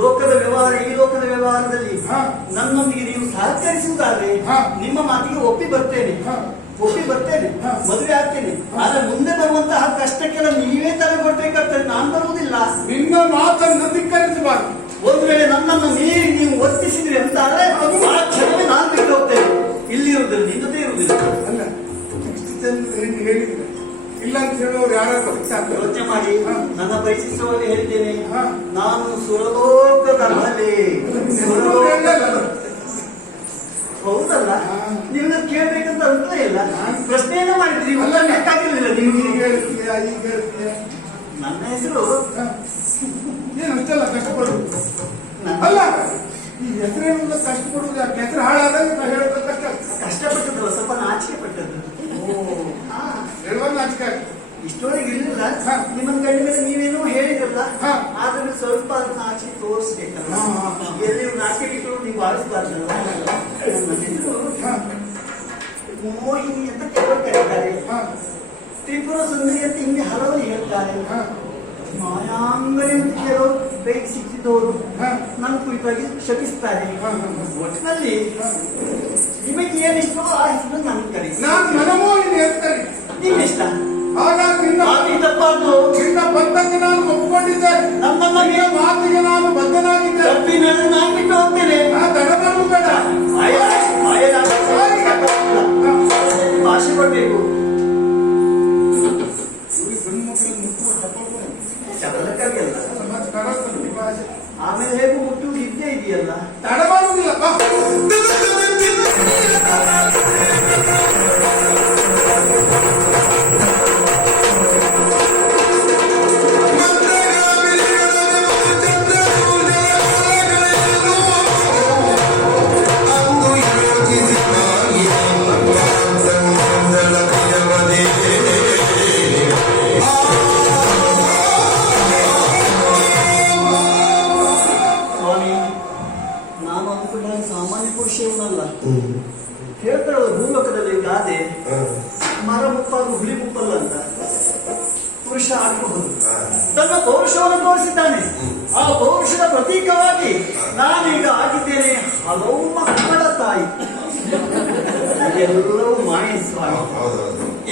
ಲೋಕದ ವ್ಯವಹಾರ, ಈ ಲೋಕದ ವ್ಯವಹಾರದಲ್ಲಿ ಹಾ. ನನ್ನೊಂದಿಗೆ ನೀವು ಸಹಕರಿಸುವುದಾದ್ರೆ ಹಾ. ನಿಮ್ಮ ಮಾತಿಗೆ ಒಪ್ಪಿ ಬರ್ತೇನೆ. ಹಾ. ಒಪ್ಪಿ ಬರ್ತೇನೆ, ಹಾ. ಮದುವೆ ಆಗ್ತೇನೆ. ಹಾ. ಆದ್ರೆ ಮುಂದೆ ಬರುವಂತಹ ಕಷ್ಟಕ್ಕೆಲ್ಲ ನೀವೇ ತಲೆ ಕೊಡ್ಬೇಕಾಗ್ತದೆ, ನಾನು ಬರುವುದಿಲ್ಲ. ನಿನ್ನ ಮಾತನ್ನು ಧಿಕ್ಕರಿಸಬಾರದು. ಒಂದು ವೇಳೆ ನನ್ನನ್ನು ಮೀರಿ ನೀವು ವರ್ತಿಸಿದ್ರಿ ಅಂತ ಆದ್ರೆ ಆ ಕ್ಷಣವೇ ನಾನು ಬಿಟ್ಟು ಹೋಗ್ತೇನೆ. ಇಲ್ಲಿ ಇರುವುದಿಲ್ಲ, ನಿನ್ನ ಜೊತೆ ಇರುವುದಿಲ್ಲ. ಅಲ್ಲ, ಇಷ್ಟು ಚಂದ ಹೆಣ್ಣು ಹೇಳಿದ್ರೆ ಇಲ್ಲ ಅಂತ ಹೇಳೋರು ಯಾರು ಯೋಚನೆ ಮಾಡಿ. ಹಾ. ನನ್ನ ಪರಿಶಿಷ್ಟವಾಗಿ ಹೇಳ್ತೇನೆ, ಹಾ. ನಾನು ಸುರಲೋಕದ ಅರ್ಹತೆ. ಹೌದಲ್ಲ, ಹಾ. ನೀವು ಕೇಳ್ಬೇಕಂತ ಅರ್ಥನೇ ಇಲ್ಲ. ಪ್ರಶ್ನೆಯನ್ನ ಮಾಡಿದ್ರಿ, ಉತ್ತರ ಬೇಕಾಗಿರ್ಲಿಲ್ಲ ನಿಮ್ಗೆ. ಈಗ ಹೇಳ್ತೀಯ, ಈಗ ಹೇಳ್ತೀಯ. ನನ್ನ ಹೆಸರು ಹಾ. ಏನು ಅಷ್ಟೆಲ್ಲ ಕಷ್ಟಪಡುದು ನನ್ನ- ಅಲ್ಲ, ಈ ಹೆಸರೇನಿಲ್ಲ ಕಷ್ಟಪಡುವುದು ಯಾಕೆ? ಹೆಸರು ಹಾಳಾದಾಗ ನಾವು ಹೇಳೋದು ಕಷ್ಟ. ಕಷ್ಟಪಟ್ಟದ್ದು ಸ್ವಲ್ಪ ನಾಚಿಕೆ ಪಟ್ಟದ್ದು. ಹಾ. ಹೇಳುವಾಗ ನಾಚಿಕೆ ಆಗ್ತದೆ. ಇಷ್ಟೊಳಗೆ ಇರಲಿಲ್ಲ. ಹಾ. ನಿಮ್ಮನ್ನ ಕಂಡ ಮೇಲೆ ನೀವೇನೋ ಹೇಳಿದ್ರಲ್ಲ, ಹಾ. ಆದ್ರೆ ಸ್ವಲ್ಪ ನಾಚಿಕೆ ತೋರಿಸ್ಬೇಕಲ್ಲ. ಹಾ, ಹಾ, ಹಾ. ಎಲ್ಲಿ ನಾಚಿಕೆ ಇಟ್ಟರು ನೀವು ಬಾಳಿಸಬಾರ್ದಲ್ಲ. ನನ್ನ ಹೆಸರು ಹಾ. ಮೋಹಿನಿ ಅಂತ ಕೆಲವರು ಕರೀತಾರೆ, ಹಾ. ತ್ರಿಪುರ ಸುಂದರಿ ಅಂತ ಹಿಂಗೆ ಹಲವರು ಹೇಳ್ತಾರೆ, ಹಾ. ಮಾಯಾಂಗರಿ ಅಂತ ಕೆಲವರು ಬೇಗ ಸಿಕ್ಕಿದವರು ಹಾ. ನನ್ನ ಕುರಿತಾಗಿ ಶಪಿಸ್ತಾರೆ. ಹಾ, ಹಾ, ಹಾ. ಒಟ್ಟಿನಲ್ಲಿ ಹಾ. ನಿಮಗೆ ಏನಿಷ್ಟೋ ಆ ಹೆಸರು ನನಗೆ ಕರೀ. ನಾನು ಮನಮೋಹಿನಿ ಹೇಳ್ತಾರೆ. ನಿಮ್ಮಿಷ್ಟ. ಹಾಗಾಗಿ ನಿನ್ನ ಮಾತಿಗೆ ತಪ್ಪಾದ್ದು. ನಿನ್ನ ಬಂಧಕ್ಕೆ ನಾನು ಒಪ್ಪಿಕೊಂಡಿದ್ದೇನೆ. ನಮ್ಮನ್ನ ನಿನ್ನ ಮಾತಿಗೆ ನಾನು ಬದ್ಧನಾಗಿದ್ದೇನೆ. ತಪ್ಪಿನಲ್ಲಿ ನಾನು ಬಿಟ್ಟು ಹೋಗ್ತೇನೆ. ತಡಬಾರದು ಬೇಡ. ಭಾಷೆ ಕೊಡ್ಬೇಕು. ಇವ್ರಿಗೆ ಗಂಡು ಮಕ್ಕಳನ್ನು ಮುಟ್ಟುವ ತಪ್ಪು. ಶಬ್ದಕ್ಕಾಗಿಲ್ಲ. ಮತ್ತೆ ಕರಾವಳಿ ಭಾಷೆ. ಆಮೇಲೆ ಹೇಗೂ ಮುಟ್ಟುವುದು ಇದ್ದೇ ಇದೆಯಲ್ಲ. ತಡಬಾರುದಿಲ್ಲ ಬಾ. ಸ್ವಾಮಿ, ನಾನು ಅಂದ್ಕೊಂಡ ಸಾಮಾನ್ಯ ಪುರುಷ ಇವನಲ್ಲ. ಹೇಳ್ತಾರಲ್ಲ ಭೂಲೋಕದಲ್ಲಿ ಗಾದೆ, ಮರ ಮುಪ್ಪಾಗು ಹುಲಿ ಮುಪ್ಪಲ್ಲ ಅಂತ. ಪುರುಷ ಆಗಬಹುದು. ತನ್ನ ಪೌರುಷವನ್ನು ತೋರಿಸಿದ್ದಾನೆ. ಆ ಪೌರುಷದ ಪ್ರತೀಕವಾಗಿ ನಾನೀಗ ಆಗಿದ್ದೇನೆ ಹಲವು ಮಕ್ಕಳ ತಾಯಿ. ಎಲ್ಲವೂ ಮಾಯೆ ಸ್ವಾಮಿ.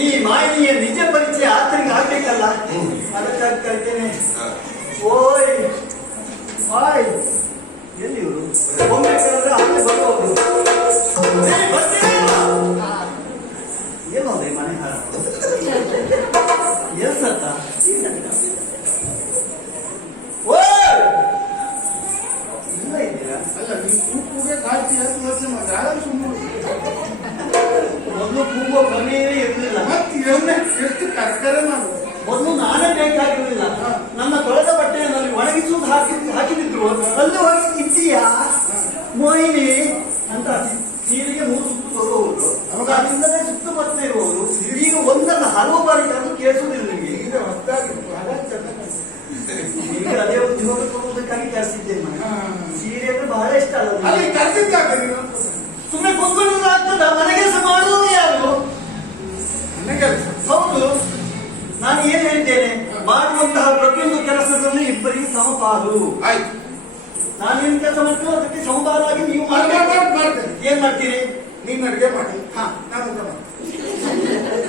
ಈ ಮಾಯೆಯ ನಿಜ ಪರಿಚಯ ಆತನಿಗೆ ಆಗ್ಬೇಕಲ್ಲ, ಅದಕ್ಕಾಗಿ ಕರಿತೇನೆ. ಓಯ್ ಬಾಯ್, ಎಲ್ಲಿ ಇವರು? ಒಮ್ಮೆ ಕೇಳಿದ್ರೆ ಅಲ್ಲಿ ಬರ್ಬೋದು. ಏನೋದ್ರಿ ಮನೆ ಹಾಳ ಎಲ್ಸತ್ತ? ಓಯ್ ಇಲ್ಲ ಇದ್ದೀರಾ? ಅಲ್ಲ, ನೀನು ಕೂಗುಗೆ ಕಾಡ್ತಿ ಅಂತ ಯೋಚನೆ ಮಾಡಿ ಯಾರು ಸುಮ್ಮನೆ ಮೊದಲು ಕೂಗೋ ಪ್ರಮೇಯವೇ ಇರಲಿಲ್ಲ. ಮತ್ತೆ ಎಷ್ಟು ಕರ್ಕರೆ ಮಾಡುದು. ಮೊದಲು ನಾನೇ ಬೇಕಾಗಿರಲಿಲ್ಲ. ನನ್ನ ತೊಳೆದ ಬಟ್ಟೆಯಲ್ಲಿ ಒಣಗಿಸುವುದು ಹಾಕಿದಿದ್ರು ಅಲ್ಲಿ ಹೋಗಿ ಇದ್ದೀಯಾ ಮೋಹಿನಿ ಅಂತ ಸೀರೆಗೆ 3 ಸುತ್ತು ಬರುವವರು, ಅವಾಗಿಂದಲೇ ಸುತ್ತು ಬರ್ತಾ ಇರುವವರು. ಈಗ ಒಂದನ್ನು ಹಲವು ಬಾರಿ ಅದು ಕೇಳಿಸುವುದಿಲ್ಲ ನಿಮಗೆ. ಈಗ ಹೊಸದಾಗಿತ್ತು ಹಾಗಾಗಿ ಚೆನ್ನಾಗಿ ಈಗ ಅದೇ ಉದ್ಯೋಗ ಕೊಡುವುದಕ್ಕಾಗಿ ಕರೆಸಿದ್ದೇನೆ ನಾನು. ಹಾ. ಸೀರೆ ಅಂದ್ರೆ ಬಹಳ ಇಷ್ಟ ಅಲ್ಲ ಅಲ್ಲಿ ನಿಮಗೆ? ಕರ್ದಿದ್ದಾಗೆ ನೀನು ಸುಮ್ಮನೆ ಕೂತ್ಕೊಂಡು ಆಗ್ತದ? ಮನೆ ಕೆಲಸ ಮಾಡುವುದು ಯಾರು? ನನಗೆ ಹೌದು. ಮಾಡ್ತೀರಿ? ನೀನ್ ಅಡಿಗೆ ಮಾಡಿ ಹಾ. ನಾನು ಊಟ ಮಾಡಿ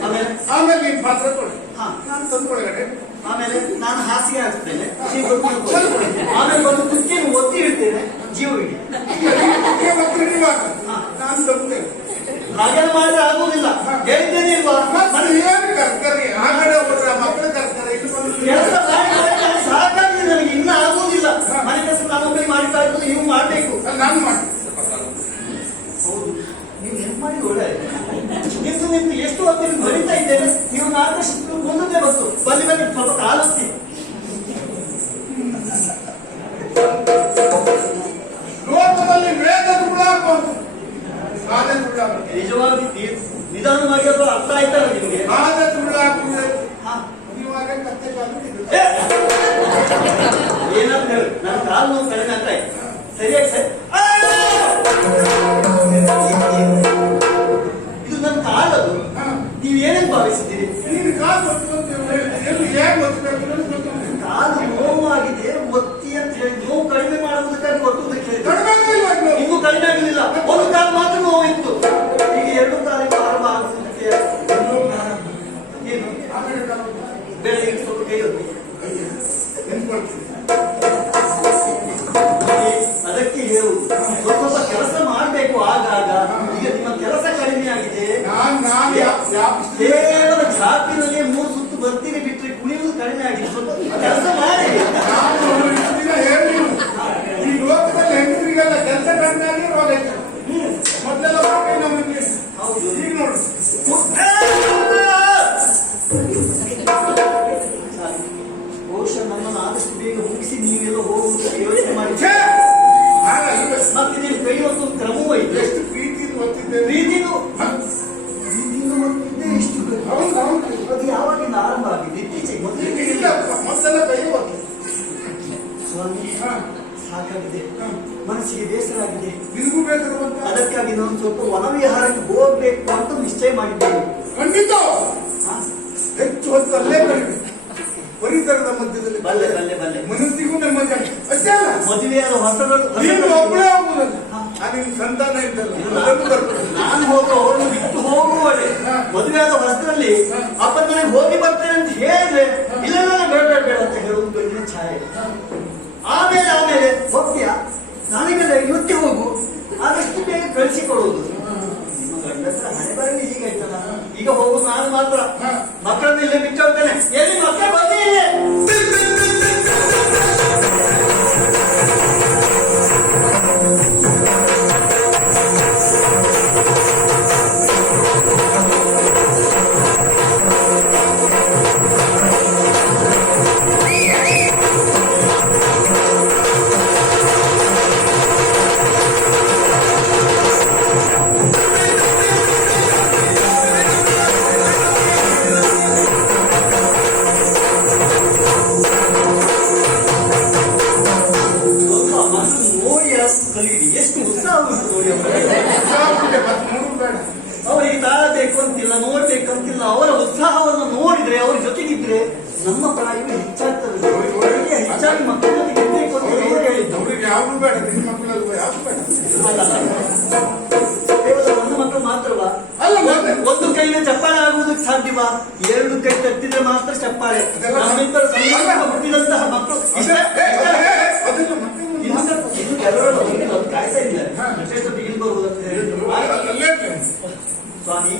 ಆಮೇಲೆ ಆಮೇಲೆ ನೀನ್ ಪಾತ್ರ ಕೊಡಿ ಹಾ. ನಾನು ತಂದು ಒಳಗಡೆ ಆಮೇಲೆ ನಾನು ಹಾಸಿಗೆ ಹಾಕ್ತೇನೆ, ನೀವು ಬಂದು ಕೂತ್ಕೊಳ್ಳಿ. ಆಮೇಲೆ ಒಂದು ಕುರ್ಚಿಯನ್ನು ಒತ್ತಿ ಇಡ್ತೇನೆ, ಜೀವ ಇಡಿ. ಹಾ. ನಾನು ತಂದ್ತೇನೆ. ಹಾಗೆಲ್ಲ ಮಾಡಿದ್ರೆ ಆಗುದಿಲ್ಲ, ಹೇಳಿದ್ದೇನೆ ಇಲ್ವಾ? ಮತ್ತೆ ಏನು ಕರ್ಕರಿ ಆ ಕಡೆ ಹೋದ್ರೆ ಮಕ್ಕಳು ಕರ್ತಾರೆ ಇಲ್ಲಿ ಬಂದು ಕೆಲಸ ಮಾಡಿ ಮಾಡಿ ಸಾಕಾಗಿದೆ ನನಗೆ, ಇನ್ನ ಆಗುದಿಲ್ಲ. ಮನೆ ಕೆಲಸ ನಾನೊಬ್ಬರಿಗೆ ಮಾಡಿತಾ ಇರೋದು, ನೀವು ಮಾಡ್ಬೇಕು. ನಾನು ಮಾಡಿ ಹೌದು, ನೀವು ನೆನಪು ಮಾಡಿ ಒಳ್ಳೆ ನಿಂತು ನಿಂತು ಎಷ್ಟು ಹೊತ್ತಿಗೆ ಬರೀತಾ ಇದ್ದೇನೆ. ನೀವು ನಾಲ್ಕಷ್ಟು ಮುಂದೆ ಬಂತು, ಬನ್ನಿ ಬನ್ನಿ ಸ್ವಲ್ಪ ಕಾಲಸ್ತಿ. ಲೋಕದಲ್ಲಿ ವೇದ ಸುಳ್ಳಾಗುವುದು ಗಾದೆ ಸುಳ್ಳಾಗುವುದು ನಿಜವಾಗಿ ನಿಧಾನವಾಗಿ ಅದು ಅರ್ಥ ಆಯ್ತಲ್ಲ ನಿಮ್ಗೆ? ಗಾದೆ ಸುಳ್ಳಾಗುವುದು ಹಾ. ಇವಾಗ ಕತ್ತೆ ಕಾಲು ಇದು. ಏನಂತ ಹೇಳಿ ನನ್ನ ಕಾಲು ನೋವು ಕಡಿಮೆ ಆಗ್ತಾ ಇದೆ. ಸರಿಯಾಗಿ ಸರಿ, ಇದು ನನ್ನ ಕಾಲದು. ಹಾ. ನೀವು ಏನೇನು ಭಾವಿಸಿದ್ದೀರಿ? ನೀನು ಕಾಲು ಒತ್ತು ಅಂತ ಹೇಳಿದೆ. ಎಲ್ಲಿ ಹೇಗೆ ಒತ್ತಬೇಕು ಅನ್ನೋದು ಗೊತ್ತಿಲ್ಲ. ಕಾಲು ನೋವಾಗಿದೆ, ಒತ್ತಿ ಅಂತ ಹೇಳಿ ನೋವು ಕಡಿಮೆ ಮಾಡುವುದಕ್ಕಾಗಿ ಒತ್ತುವುದಕ್ಕೆ ಹೇಳಿದೆ. ಕಡಿಮೆ ಆಗಿಲ್ಲ ಇನ್ನು. ಇನ್ನೂ ಕಡಿಮೆ ಆಗಲಿಲ್ಲ, ಒಂದು ಕಾಲು ಮಾತ್ರ ನೋವಿತ್ತು. ಈಗ 2 ಕಾಲಿಗೆ ಆರಂಭ ಆಗುವುದಕ್ಕೆ ಏನು ಆಮೇಲೆ ನಾನು ಬೆಳಗ್ಗೆ ಸ್ವಲ್ಪ ಕೈ ಹೊತ್ತಿ. ನಿಂತ್ಕೊಳ್ತೀನಿ. ಅದಕ್ಕೆ ಹೇಳುವುದು, ಸ್ವಲ್ಪ ಕೆಲಸ ಮಾಡಬೇಕು ಆಗಾಗ. ಈಗ ನಿಮ್ಮ ಕೆಲಸ ಕಡಿಮೆ ಆಗಿದೆ. ನಾನು ಕೇವಲ ಛಾಪಿನಲ್ಲಿ 3 ಸುತ್ತು ಬರ್ತೀರಿ ಬಿಟ್ಟರೆ ಕುಣಿಯುವುದು ಕಡಿಮೆ ಆಗಿದೆ. ಸ್ವಲ್ಪ ಕೆಲಸ ಮಾಡಿ. ನಾನು ಇಷ್ಟು ದಿನ ಹೇಳಿ ಈ ಲೋಕದಲ್ಲಿ ಹೆಂಗಸರಿಗೆಲ್ಲ ಕೆಲಸ ಕಡಿಮೆ ಆಗಿ ರೋಗ ಹೆಚ್ಚು. ಮೊದಲೆಲ್ಲ ಮಾಡಿ ನಮಗೆ ಹೌದು. ಈಗ ನೋಡಿ ಬಹುಶಃ ನಮ್ಮನ್ನು ಆದಷ್ಟು ಬೇಗ ಮುಗಿಸಿ ನೀವೆಲ್ಲ ಹೋಗುವುದಕ್ಕೆ ಯೋಚನೆ ಮಾಡಿ. ಛೇ! ಹಾಗಾಗಿ ಮತ್ತೆ ನೀವು ಕೈ ಹೊತ್ತು ಕ್ರಮವೂ ಇದೆ. ಎಷ್ಟು ಪ್ರೀತಿಯಿಂದ ಒತ್ತಿದ್ದೇವೆ. ಪ್ರೀತಿನೂ ಹ? ಪ್ರೀತಿಯಿಂದ ಒತ್ತಿದ್ದೇ ಇಷ್ಟು ಬೇಕು. ಹೌದು ಹೌದು. ಅದು ಯಾವಾಗಿಂದ ಆರಂಭ ಆಗಿದೆ? ಇತ್ತೀಚೆಗೆ ಮೊದಲಿಗೆ ಇಲ್ಲ ಮೊದಲೆಲ್ಲ ಕೈ ಒತ್ತು. ಸ್ವಾಮಿ ಹ. ಸಾಕಾಗಿದೆ, ಹ. ಮನಸ್ಸಿಗೆ ಬೇಸರ ಆಗಿದೆ. ನಿನಗೂ ಬೇಕಾದ್ರೆ ಬಂತ? ಅದಕ್ಕಾಗಿ ನಾನು ಸ್ವಲ್ಪ ವನವಿಹಾರಕ್ಕೆ ಹೋಗ್ಬೇಕು ಅಂತ ನಿಶ್ಚಯ ಮಾಡಿದ್ದೇನೆ. ಖಂಡಿತ ಹ? ಹೆಚ್ಚು ಹೊತ್ತು ಅಲ್ಲೇ ಕಳಿಬೇಕು. ಪರಿಸರದ ಮಧ್ಯದಲ್ಲಿ ಬಲ್ಲೆ ಬಲ್ಲೆ ಬಲ್ಲೆ. ಮನಸ್ಸಿಗೂ ನೆಮ್ಮದಿ ಆಗ್ತದೆ. ಅಷ್ಟೇ ಅಲ್ಲ ಮದುವೆಯಾದ ನೀನು ಒಬ್ಬಳೇ ಹೋಗುದಲ್ಲ. ಹ. ನಿನ್ ಸಂತಾನ ಇದ್ದಲ್ಲ ಅದನ್ನು ಬರ್ತದೆ. ನಾನು ಅವರನ್ನು ಬಿಟ್ಟು ಹೋಗುವಡೆ ಮದುವೆಯಾದ ಹೊಸದಲ್ಲಿ ಅಪ್ಪ ನನಗೆ ಹೋಗಿ ಬರ್ತೇನೆ ಅಂತ ಹೇಳಿದ್ರೆ ಇಲ್ಲ ನಾನು ಬೇಡ ಬೇಡ ಬೇಡ ಅಂತ ಹೇಳುವುದು ಗಂಡಿನ ಛಾಯೆ. ಆಮೇಲೆ ಆಮೇಲೆ ಹೋಗ್ತೀಯಾ ನನಗೆಲ್ಲ ಇವತ್ತೇ ಹೋಗು ಆದಷ್ಟು ಬೇಗ ಕಳಿಸಿಕೊಡುವುದು. ನಿಮ್ಮ ಗಂಡಸರ ಹಣೆ ಬರಲಿ ಹೀಗಾಯ್ತಲ್ಲ. ಈಗ ಹೋಗುದು ನಾನು ಮಾತ್ರ, ಮಕ್ಕಳನ್ನ ಇಲ್ಲೇ ಬಿಟ್ಟು ಹೋಗ್ತೇನೆ. ಎಲ್ಲಿ ಮಕ್ಕಳು ಬಂದಿ ಕಲಿಯಿರಿ. ಎಷ್ಟು ಉತ್ಸಾಹ ಉಂಟು ನೋಡಿ ಅವರಿಗೆ. ಅವರಿಗೆ ತಾಳಬೇಕು ಅಂತಿಲ್ಲ, ನೋಡ್ಬೇಕಂತಿಲ್ಲ. ಅವರ ಉತ್ಸಾಹವನ್ನು ನೋಡಿದ್ರೆ ಅವ್ರ ಜೊತೆಗಿದ್ರೆ ನಮ್ಮ ಪ್ರಾಯವೇ ಹೆಚ್ಚಾಗ್ತದೆ. ಹೆಚ್ಚಾಗಿ ಮಕ್ಕಳ ಜೊತೆಗೆ ಇರ್ಬೇಕು ಅಂತ ಅವರು ಹೇಳಿದ್ದು. ಅವ್ರಿಗೆ ಯಾವ್ದು ಬೇಡ, ನಿನ್ನ ಮಕ್ಕಳಲ್ವ ಯಾವ್ದು ಬೇಡ. ಕೇವಲ ಒಂದು ಮಕ್ಕಳು ಮಾತ್ರವಾ? ಅಲ್ಲ ಮತ್ತೆ ಒಂದು ಕೈನ ಚಪ್ಪಾಳೆ ಆಗುವುದಕ್ಕೆ ಸಾಧ್ಯವಾ? 2 ಕೈ ತಟ್ಟಿದ್ರೆ ಮಾತ್ರ ಚಪ್ಪಾಳೆ. ನಮ್ಮಿಬ್ಬರು ಸಂಬಂಧ ಹುಟ್ಟಿದಂತಹ ಮಕ್ಕಳು ಇನ್ನು ಕೆಲವರು ಒಂದು ಕಾಯ್ತಾ ಇದ್ದಾರೆ. ಎಷ್ಟೊತ್ತಿಗೆ ಇಲ್ಲಿ ಬರುವುದಂತ ಹೇಳಿದ್ರು. ಸ್ವಾಮಿ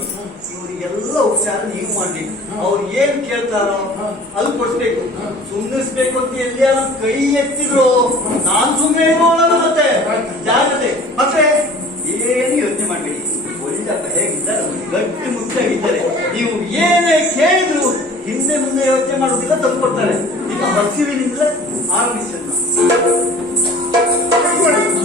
ಇವರಿಗೆಲ್ಲ ಉಪಚಾರ ನೀವು ಮಾಡ್ಬೇಕು. ಅವ್ರು ಏನ್ ಕೇಳ್ತಾರೋ ಅದು ಕೊಡ್ಸ್ಬೇಕು. ಸುಮ್ಮನಿಸ್ಬೇಕು ಅಂತ ಎಲ್ಲಿ ಕೈ ಎತ್ತಿದ್ರು ನಾನ್ ಸುಮ್ಮನೆ ನೋಡೋಣ. ಮತ್ತೆ ಜಾಗ್ರತೆ. ಮತ್ತೆ ಏನು ಯೋಚನೆ ಮಾಡ್ಬೇಡಿ. ಒಳ್ಳೆ ಹೇಗಿದ್ದಾರೆ, ಗಟ್ಟಿ ಮುಚ್ಚಾಗಿದ್ದಾರೆ. ನೀವು ಏನೇ ಕೇಳಿದ್ರು ಹಿಂದೆ ಮುಂದೆ ಯೋಚನೆ ಮಾಡೋದಿಲ್ಲ, ತಂದು ಕೊಡ್ತಾರೆ. ನಿಮ್ಮ ಹಸಿವಿನಿಂದಲೇ ಆರಂಭಿಸಿದ ಬೆಟ್ಟವಂತೂ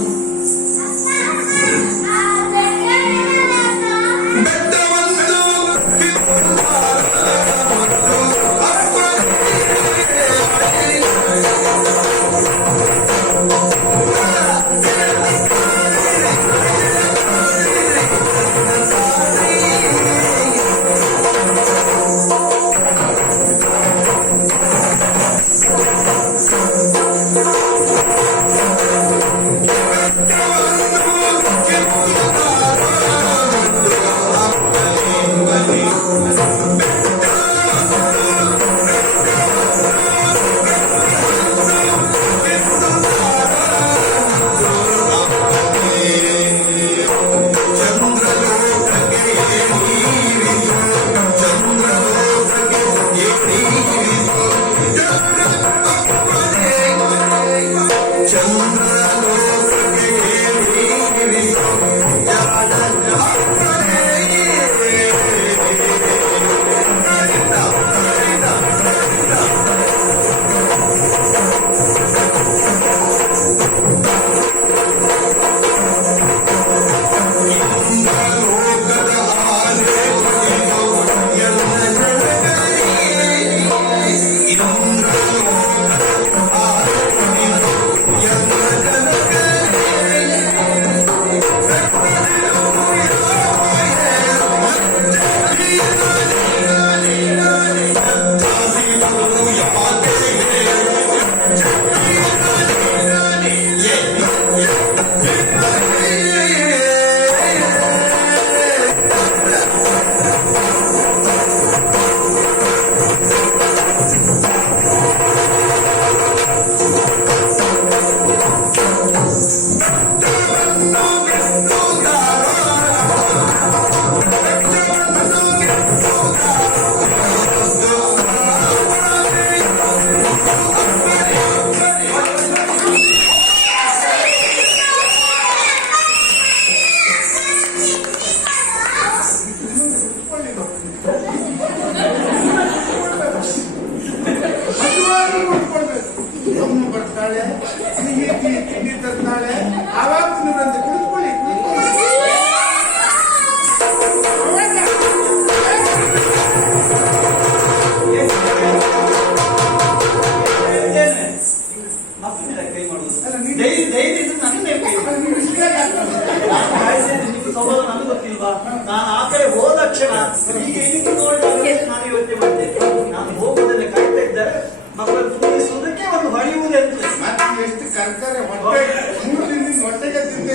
ಲಕ್ಷಣ ಈಗ ಇದಕ್ಕೆ ನೋಡಿದಾಗ ನಾನು ಯೋಚನೆ ಮಾಡ್ತೇನೆ. ನಾನು ಹೋಗುವುದನ್ನು ಕಾಯ್ತಾ ಇದ್ದಾರೆ, ಮಕ್ಕಳನ್ನು ಕೂರಿಸುವುದಕ್ಕೆ ಒಂದು ಹೊಳೆಯುವುದೇ ಅಂತ. ಮತ್ತೆ ಎಷ್ಟು ಕರ್ಕರೆ ಹೊಟ್ಟೆ 3 ದಿನದಿಂದ ಹೊಟ್ಟೆಗೆ ತಿಂದೆ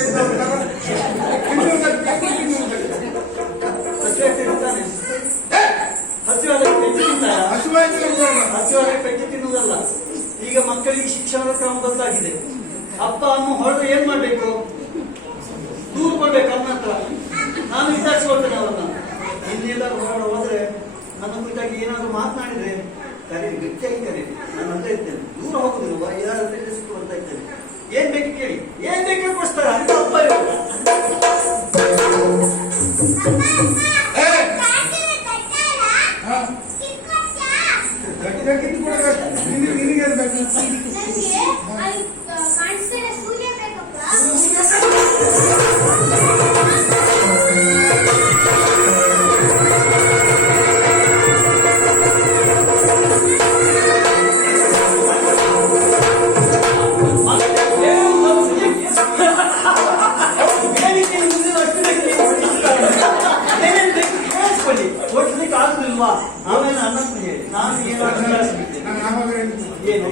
ಹಸಿವಾದ ಪೆಟ್ಟು ತಿನ್ನುವುದಲ್ಲ. ಈಗ ಮಕ್ಕಳಿಗೆ ಶಿಕ್ಷಣದ ಕ್ರಮ ಬದಲಾಗಿದೆ. ಅಪ್ಪ ಅಮ್ಮ ಹೊರಗೆ ಏನ್ ಮಾಡ್ಬೇಕು? ದೂರ ಕೊಡ್ಬೇಕು ಅಮ್ಮ ಹತ್ರ. ನಾನು ವಿಚಾರಿಸ್ಕೊಳ್ತೇನೆ ಅವರನ್ನ. ಇನ್ನೆಲ್ಲರೂ ಹೊರಗಡೆ ಹೋದ್ರೆ ನನ್ನ ಕುರಿತಾಗಿ ಏನಾದ್ರು ಮಾತನಾಡಿದ್ರೆ ಕರೀರಿ, ಗಟ್ಟಿಯಾಗಿ ಕರೀರಿ, ನಾನು ಅಂತ ಇರ್ತೇನೆ. ದೂರ ಹೋಗುದಿಲ್ವ, ಯಾರಾದ್ರೂ ಸಿಕ್ಕು ಅಂತ ಇರ್ತೇನೆ. ಏನ್ ಬೇಕು ಕೇಳಿ, ಏನ್ ಬೇಕು ಕೊಡಿಸ್ತಾರೆ ಅಂತ ಅಪ್ಪ ಆಮೇಲೆ ಅನ್ನಕ್ಕೆ ಹೇಳಿ ನಾನು ಏನು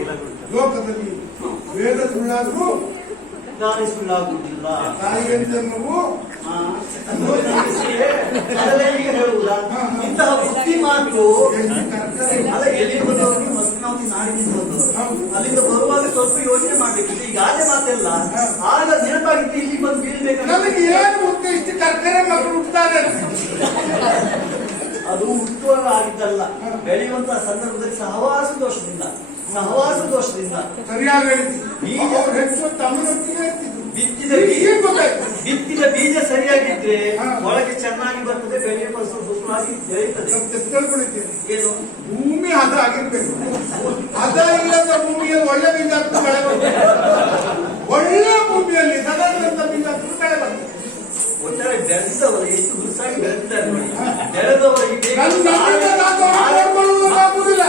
ಲೋಕದಲ್ಲಿ ವೇದ ಸುಳ್ಳಾದ್ರೂ ದಾರಿ ಸುಳ್ಳಾಗುವುದಿಲ್ಲ. ತಾಯಿಯಂತನವು ಅದೆಲ್ಲ ಈಗ ಹೇಳುವುದಾ? ಇಂತಹ ಬುದ್ಧಿ ಮಾತು ಅಲ್ಲ. ಎಲ್ಲಿ ಬಂದವರು ಮಸ್ಕನಾವತಿ ನಾಡಿನಿಂದ ಬಂದವರು, ಅಲ್ಲಿಂದ ಬರುವಾಗ ಸ್ವಲ್ಪ ಯೋಚನೆ ಮಾಡ್ಬೇಕು. ಈಗ ಗಾದೆ ಮಾತೆಲ್ಲ ಆಗ ನೆನಪಾಗಿತ್ತು, ಇಲ್ಲಿ ಬಂದು ಬೀಳ್ಬೇಕು. ನಮಗೆ ಏನು ಗೊತ್ತು ಇಷ್ಟು ಕರ್ಕರೆ ಮಕ್ಕಳು ಹುಟ್ಟುತ್ತಾರೆ? ಅದು ಹುಟ್ಟುವಾಗ ಆಗಿದ್ದಲ್ಲ, ಬೆಳೆಯುವಂತಹ ಸಂದರ್ಭದಲ್ಲಿ ಸಹವಾಸ ದೋಷದಿಂದ ಸರಿಯಾಗಿ ಹೆಚ್ಚು ತಮ್ಮನೊಟ್ಟಿಗೆ ಬಿತ್ತಿದ ಬೀಜ ಸರಿಯಾಗಿದ್ರೆ ಒಳಗೆ ಚೆನ್ನಾಗಿ ಬರ್ತದೆ, ಬೆಳೆಯುವ ಸುಸುವಾಗಿ ಬೆಳೆಯುತ್ತದೆ. ಏನು ಭೂಮಿ ಹದ ಆಗಿರ್ಬೇಕು. ಹದ ಇಲ್ಲದ ಭೂಮಿಯಲ್ಲಿ ಒಳ್ಳೆ ಬೀಜ ಹಾಕ್ತು ಬೆಳೆ ಬರ್ತದೆ. ಒಳ್ಳೆ ಭೂಮಿಯಲ್ಲಿ ಸದಾದಂತ ಬೀಜ ಹಾಕ್ತು ಬೆಳೆ ಬರ್ತದೆ. ಒಟ್ಟಾರೆ ಬೆಳೆದವರು ಎಷ್ಟು ಹುಸಾಗಿ ಬೆಳೆದಿದ್ದಾರೆ ನೋಡಿ. ಬೆಳೆದವರಿಗೆ ನೋಡ್ಕೊಳ್ಳುವುದಕ್ಕಾಗುದಿಲ್ಲ,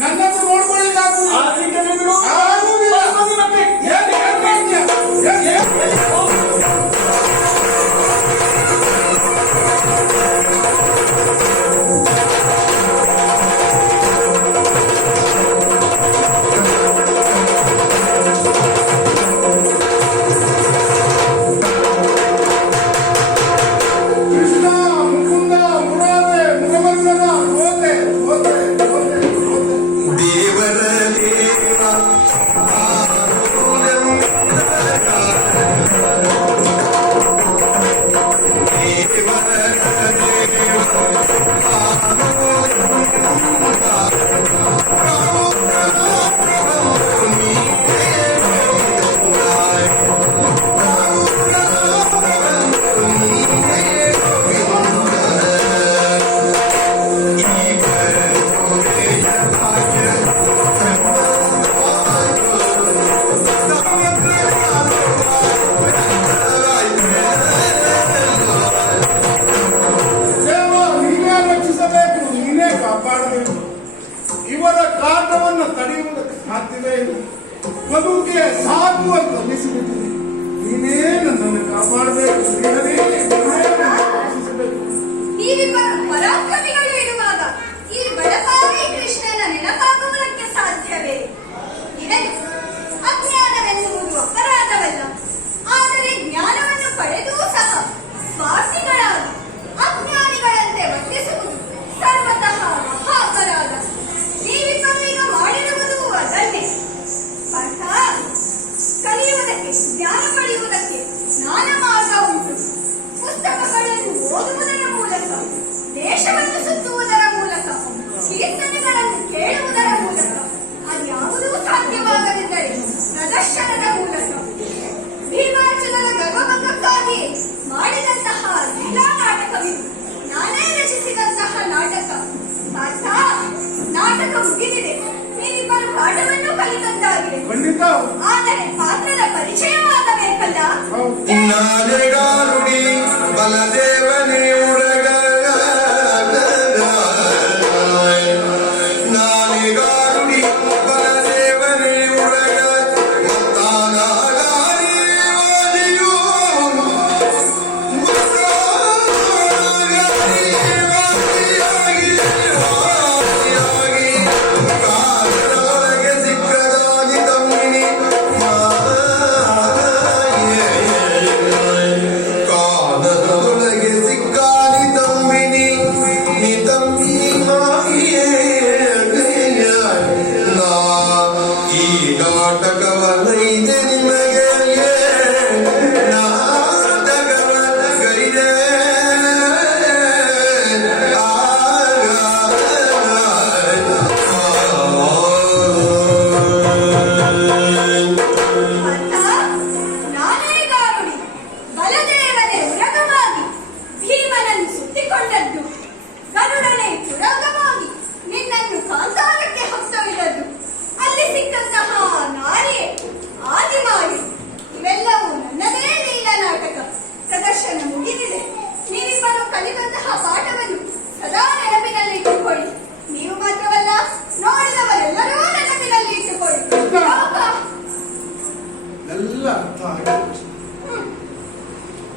ನನ್ನನ್ನು ನೋಡ್ಕೊಳ್ಳಿಕ್ಕಾಗುದಿಲ್ಲ. ಇವರ ಕಾಟವನ್ನು ತಡೆಯುವುದಕ್ಕೆ ಸಾಧ್ಯವೇ ಇಲ್ಲ. ಬದುಕಿಗೆ ಸಾಧು ಅಂತ ಅನ್ನಿಸಿಬಿಟ್ಟಿದೆ. ನೀನೇ ನನ್ನನ್ನು ಕಾಪಾಡಬೇಕು, ಪರಾಕ್ರಮಿಗಳು ಇರುವಾಗ ಈ ಬಡಪಾಯಿ ಕೃಷ್ಣನ ನೆನಪಾಗುವುದಕ್ಕೆ ಸಾಧ್ಯವೇ? ಇರಲಿ, ಅಜ್ಞಾನವೆನ್ನುವುದು ಅಪರಾಧವಲ್ಲ. ಆದರೆ ಜ್ಞಾನವನ್ನು ಪಡೆದೂ ಸಹ ಸ್ವಾರ್ಥಿಗಳಾದ ಅಜ್ಞಾನಿಗಳಂತೆ ವರ್ತಿಸುವುದು ಸರ್ವತಃ ಮಹಾ ಅಪರಾಧ. ನೀವಿಬ್ಬರು ಈಗ ಮಾಡಿರುವುದು ಅದನ್ನೇ. ಪಾಠ ಕಲಿಯುವುದಕ್ಕೆ, ಜ್ಞಾನ ಪಡೆಯುವುದಕ್ಕೆ ನಾನಾ ಮಾರ್ಗ ಉಂಟು. ಪುಸ್ತಕಗಳನ್ನು ಓದುವುದರ ಮೂಲಕ, ದೇಶವನ್ನು ಸುತ್ತುವುದರ ಮೂಲಕ, ಕೀರ್ತನೆಗಳನ್ನು ಕೇಳುವುದರ ಮೂಲಕ, ಅದ್ಯಾವುದೂ ಸಾಧ್ಯವಾಗದಿದ್ದರೆ ಪ್ರದರ್ಶನದ ಮೂಲಕ, ಭೀಮಾರ್ಜುನರ ಗರ್ವಭಂಗಕ್ಕಾಗಿ ಮಾಡಿದಂತಹ ಲೀಲಾ ನಾಟಕವಿದು. ನಾನೇ ರಚಿಸಿದಂತಹ ನಾಟಕ. ಪಾಠ ನಾಟಕ ಮುಗಿದಿದೆ. ನೀವಿಬ್ಬರು ಪಾಠವನ್ನು ಕಲಿತಂತಾಗಿದೆ. ಆದರೆ ಪಾತ್ರದ ಪರಿಚಯವಾಗಬೇಕಲ್ಲ. ನಾನೆಗಾರುಡಿ ಬಲದೇವನೇ ಉರಗ, ನಾನೆಗಾರುಡಿ ಬಲದೇವನೇ ಉರಗ, ಮತ್ತಾನಾಗಾರಿ ಓದಿಯೂ ಮತ್ತಾನಾಗಾರಿ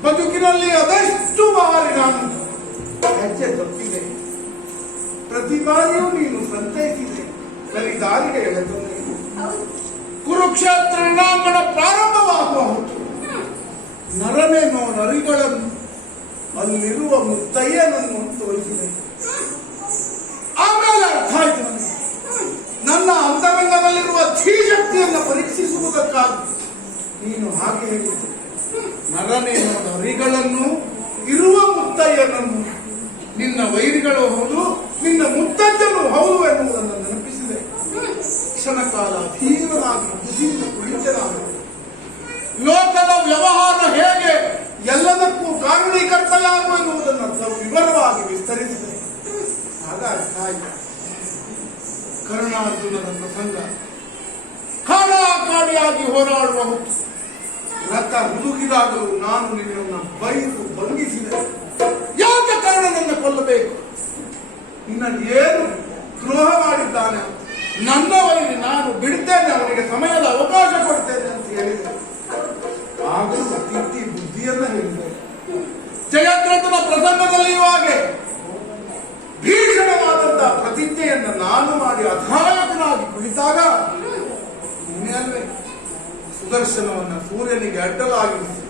ಬದುಕಿನಲ್ಲಿ ಅದೆಷ್ಟು ಬಾರಿ ನಾನು ಹೆಜ್ಜೆ ತಪ್ಪಿದೆ, ಪ್ರತಿ ಬಾರಿಯೂ ನೀನು ಸಂತೈಸಿದೆ, ಸರಿ ದಾರಿಗೆ ಎಳೆದೊಂದೆ. ಹೌದು. ಕುರುಕ್ಷೇತ್ರ ರಣಾಂಗಣ ಪ್ರಾರಂಭವಾಗುವ ಹೊತ್ತು ನರನೇನೋ ನರಿಗಳನ್ನು ಅಲ್ಲಿರುವ ಮುತ್ತಯ್ಯನನ್ನು ತೋರಿಸಿದೆ. ಆಮೇಲೆ ಅರ್ಥ ಆಯ್ತು ನನಗೆ, ನನ್ನ ಅಂತರಂಗದಲ್ಲಿರುವ ಧೀಶಕ್ತಿಯನ್ನು ಪರೀಕ್ಷಿಸುವುದಕ್ಕಾಗಿ ನೀನು ಹಾಗೆ ಹೇಳಿದೆ. ನರನೇನೋ ನರಿಗಳನ್ನು ಇರುವ ಮುತ್ತಯ್ಯನನ್ನು ನಿನ್ನ ವೈರಿಗಳು ಹೌದು, ನಿನ್ನ ಮುತ್ತಜ್ಜನು ಹೌದು ಎನ್ನುವುದನ್ನು ನೆನಪಿಸಿದೆ. ಕ್ಷಣಕಾಲ ಧೀರನಾಗಿ ಖುಷಿಯಿಂದ ಕುಳಿತನಾದ. ಲೋಕದ ವ್ಯವಹಾರ ಹೇಗೆ ಎಲ್ಲದಕ್ಕೂ ಕಾರಣೀಕರ್ತನಾಗು ಎನ್ನುವುದನ್ನು ವಿವರವಾಗಿ ವಿಸ್ತರಿಸಿದೆ. ಆಗ ಅರ್ಥ ಆಯಿತು. ಕರ್ಣಾರ್ಜುನನ ಪ್ರಸಂಗ ಕಾಡಾಕಾಡಿಯಾಗಿ ಹೋರಾಡುವ ಹೊತ್ತು ರಥ ಹುದುಗಿದಾಗಲೂ ನಾನು ನಿನ್ನನ್ನು ಬೈದು ಭಂಗಿಸಿದೆ. ಯಾಕೆ ಕರ್ಣನನ್ನು ಕೊಲ್ಲಬೇಕು? ನಿನ್ನಲ್ಲಿ ಏನು ದ್ರೋಹ ಮಾಡಿದ್ದಾನೆ, ನನ್ನ ವೈರಿ, ನಾನು ಬಿಡ್ತೇನೆ, ಅವನಿಗೆ ಸಮಯದ ಅವಕಾಶ ಕೊಡ್ತೇನೆ ಅಂತ ಹೇಳಿದೆ. ಆಗಲೂ ತಿದ್ದಿ ಬುದ್ಧಿಯನ್ನ ಹೇಳಿದೆ. ಜಯದ್ರಥನ ಪ್ರಸಂಗದಲ್ಲಿಯೂ ಹಾಗೆ ಭೀಷಣವಾದಂತಹ ಪ್ರತಿಜ್ಞೆಯನ್ನು ನಾನು ಮಾಡಿ ಅಧಾಯಕನಾಗಿ ಕುಳಿತಾಗ ನಿನ್ನೆ ಅಲ್ವೇ ಸುದರ್ಶನವನ್ನು ಸೂರ್ಯನಿಗೆ ಅಡ್ಡಲಾಗಿರಿಸಿ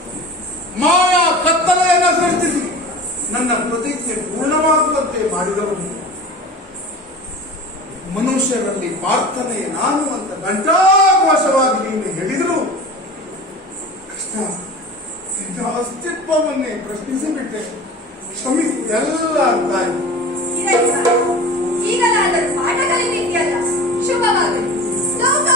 ಮಾಯಾ ಕತ್ತಲೆಯನ್ನು ಸೃಷ್ಟಿಸಿ ನನ್ನ ಪ್ರತಿಜ್ಞೆ ಪೂರ್ಣವಾಗುವಂತೆ ಮಾಡಿದವನು. ಮನುಷ್ಯರಲ್ಲಿ ಪ್ರಾರ್ಥನೆ ನಾನು ಅಂತ ಘಂಟಾಘೋಷವಾಗಿ ನೀನು ಹೇಳಿದ್ರು ಕೃಷ್ಣ, ನಿನ್ನ ಅಸ್ತಿತ್ವವನ್ನೇ ಪ್ರಶ್ನಿಸಿಬಿಟ್ಟೆ. ಕ್ಷಮಿಸಿ, ಎಲ್ಲ ಅರ್ಥ ಆಯ್ತು. ಇದರಿಂದ ಈಗಲಾದರೂ ಪಾಠ ಕಲಿತಿದ್ಯಲ್ಲ, ಶುಭವಾಗಲಿ. ಲೋಕ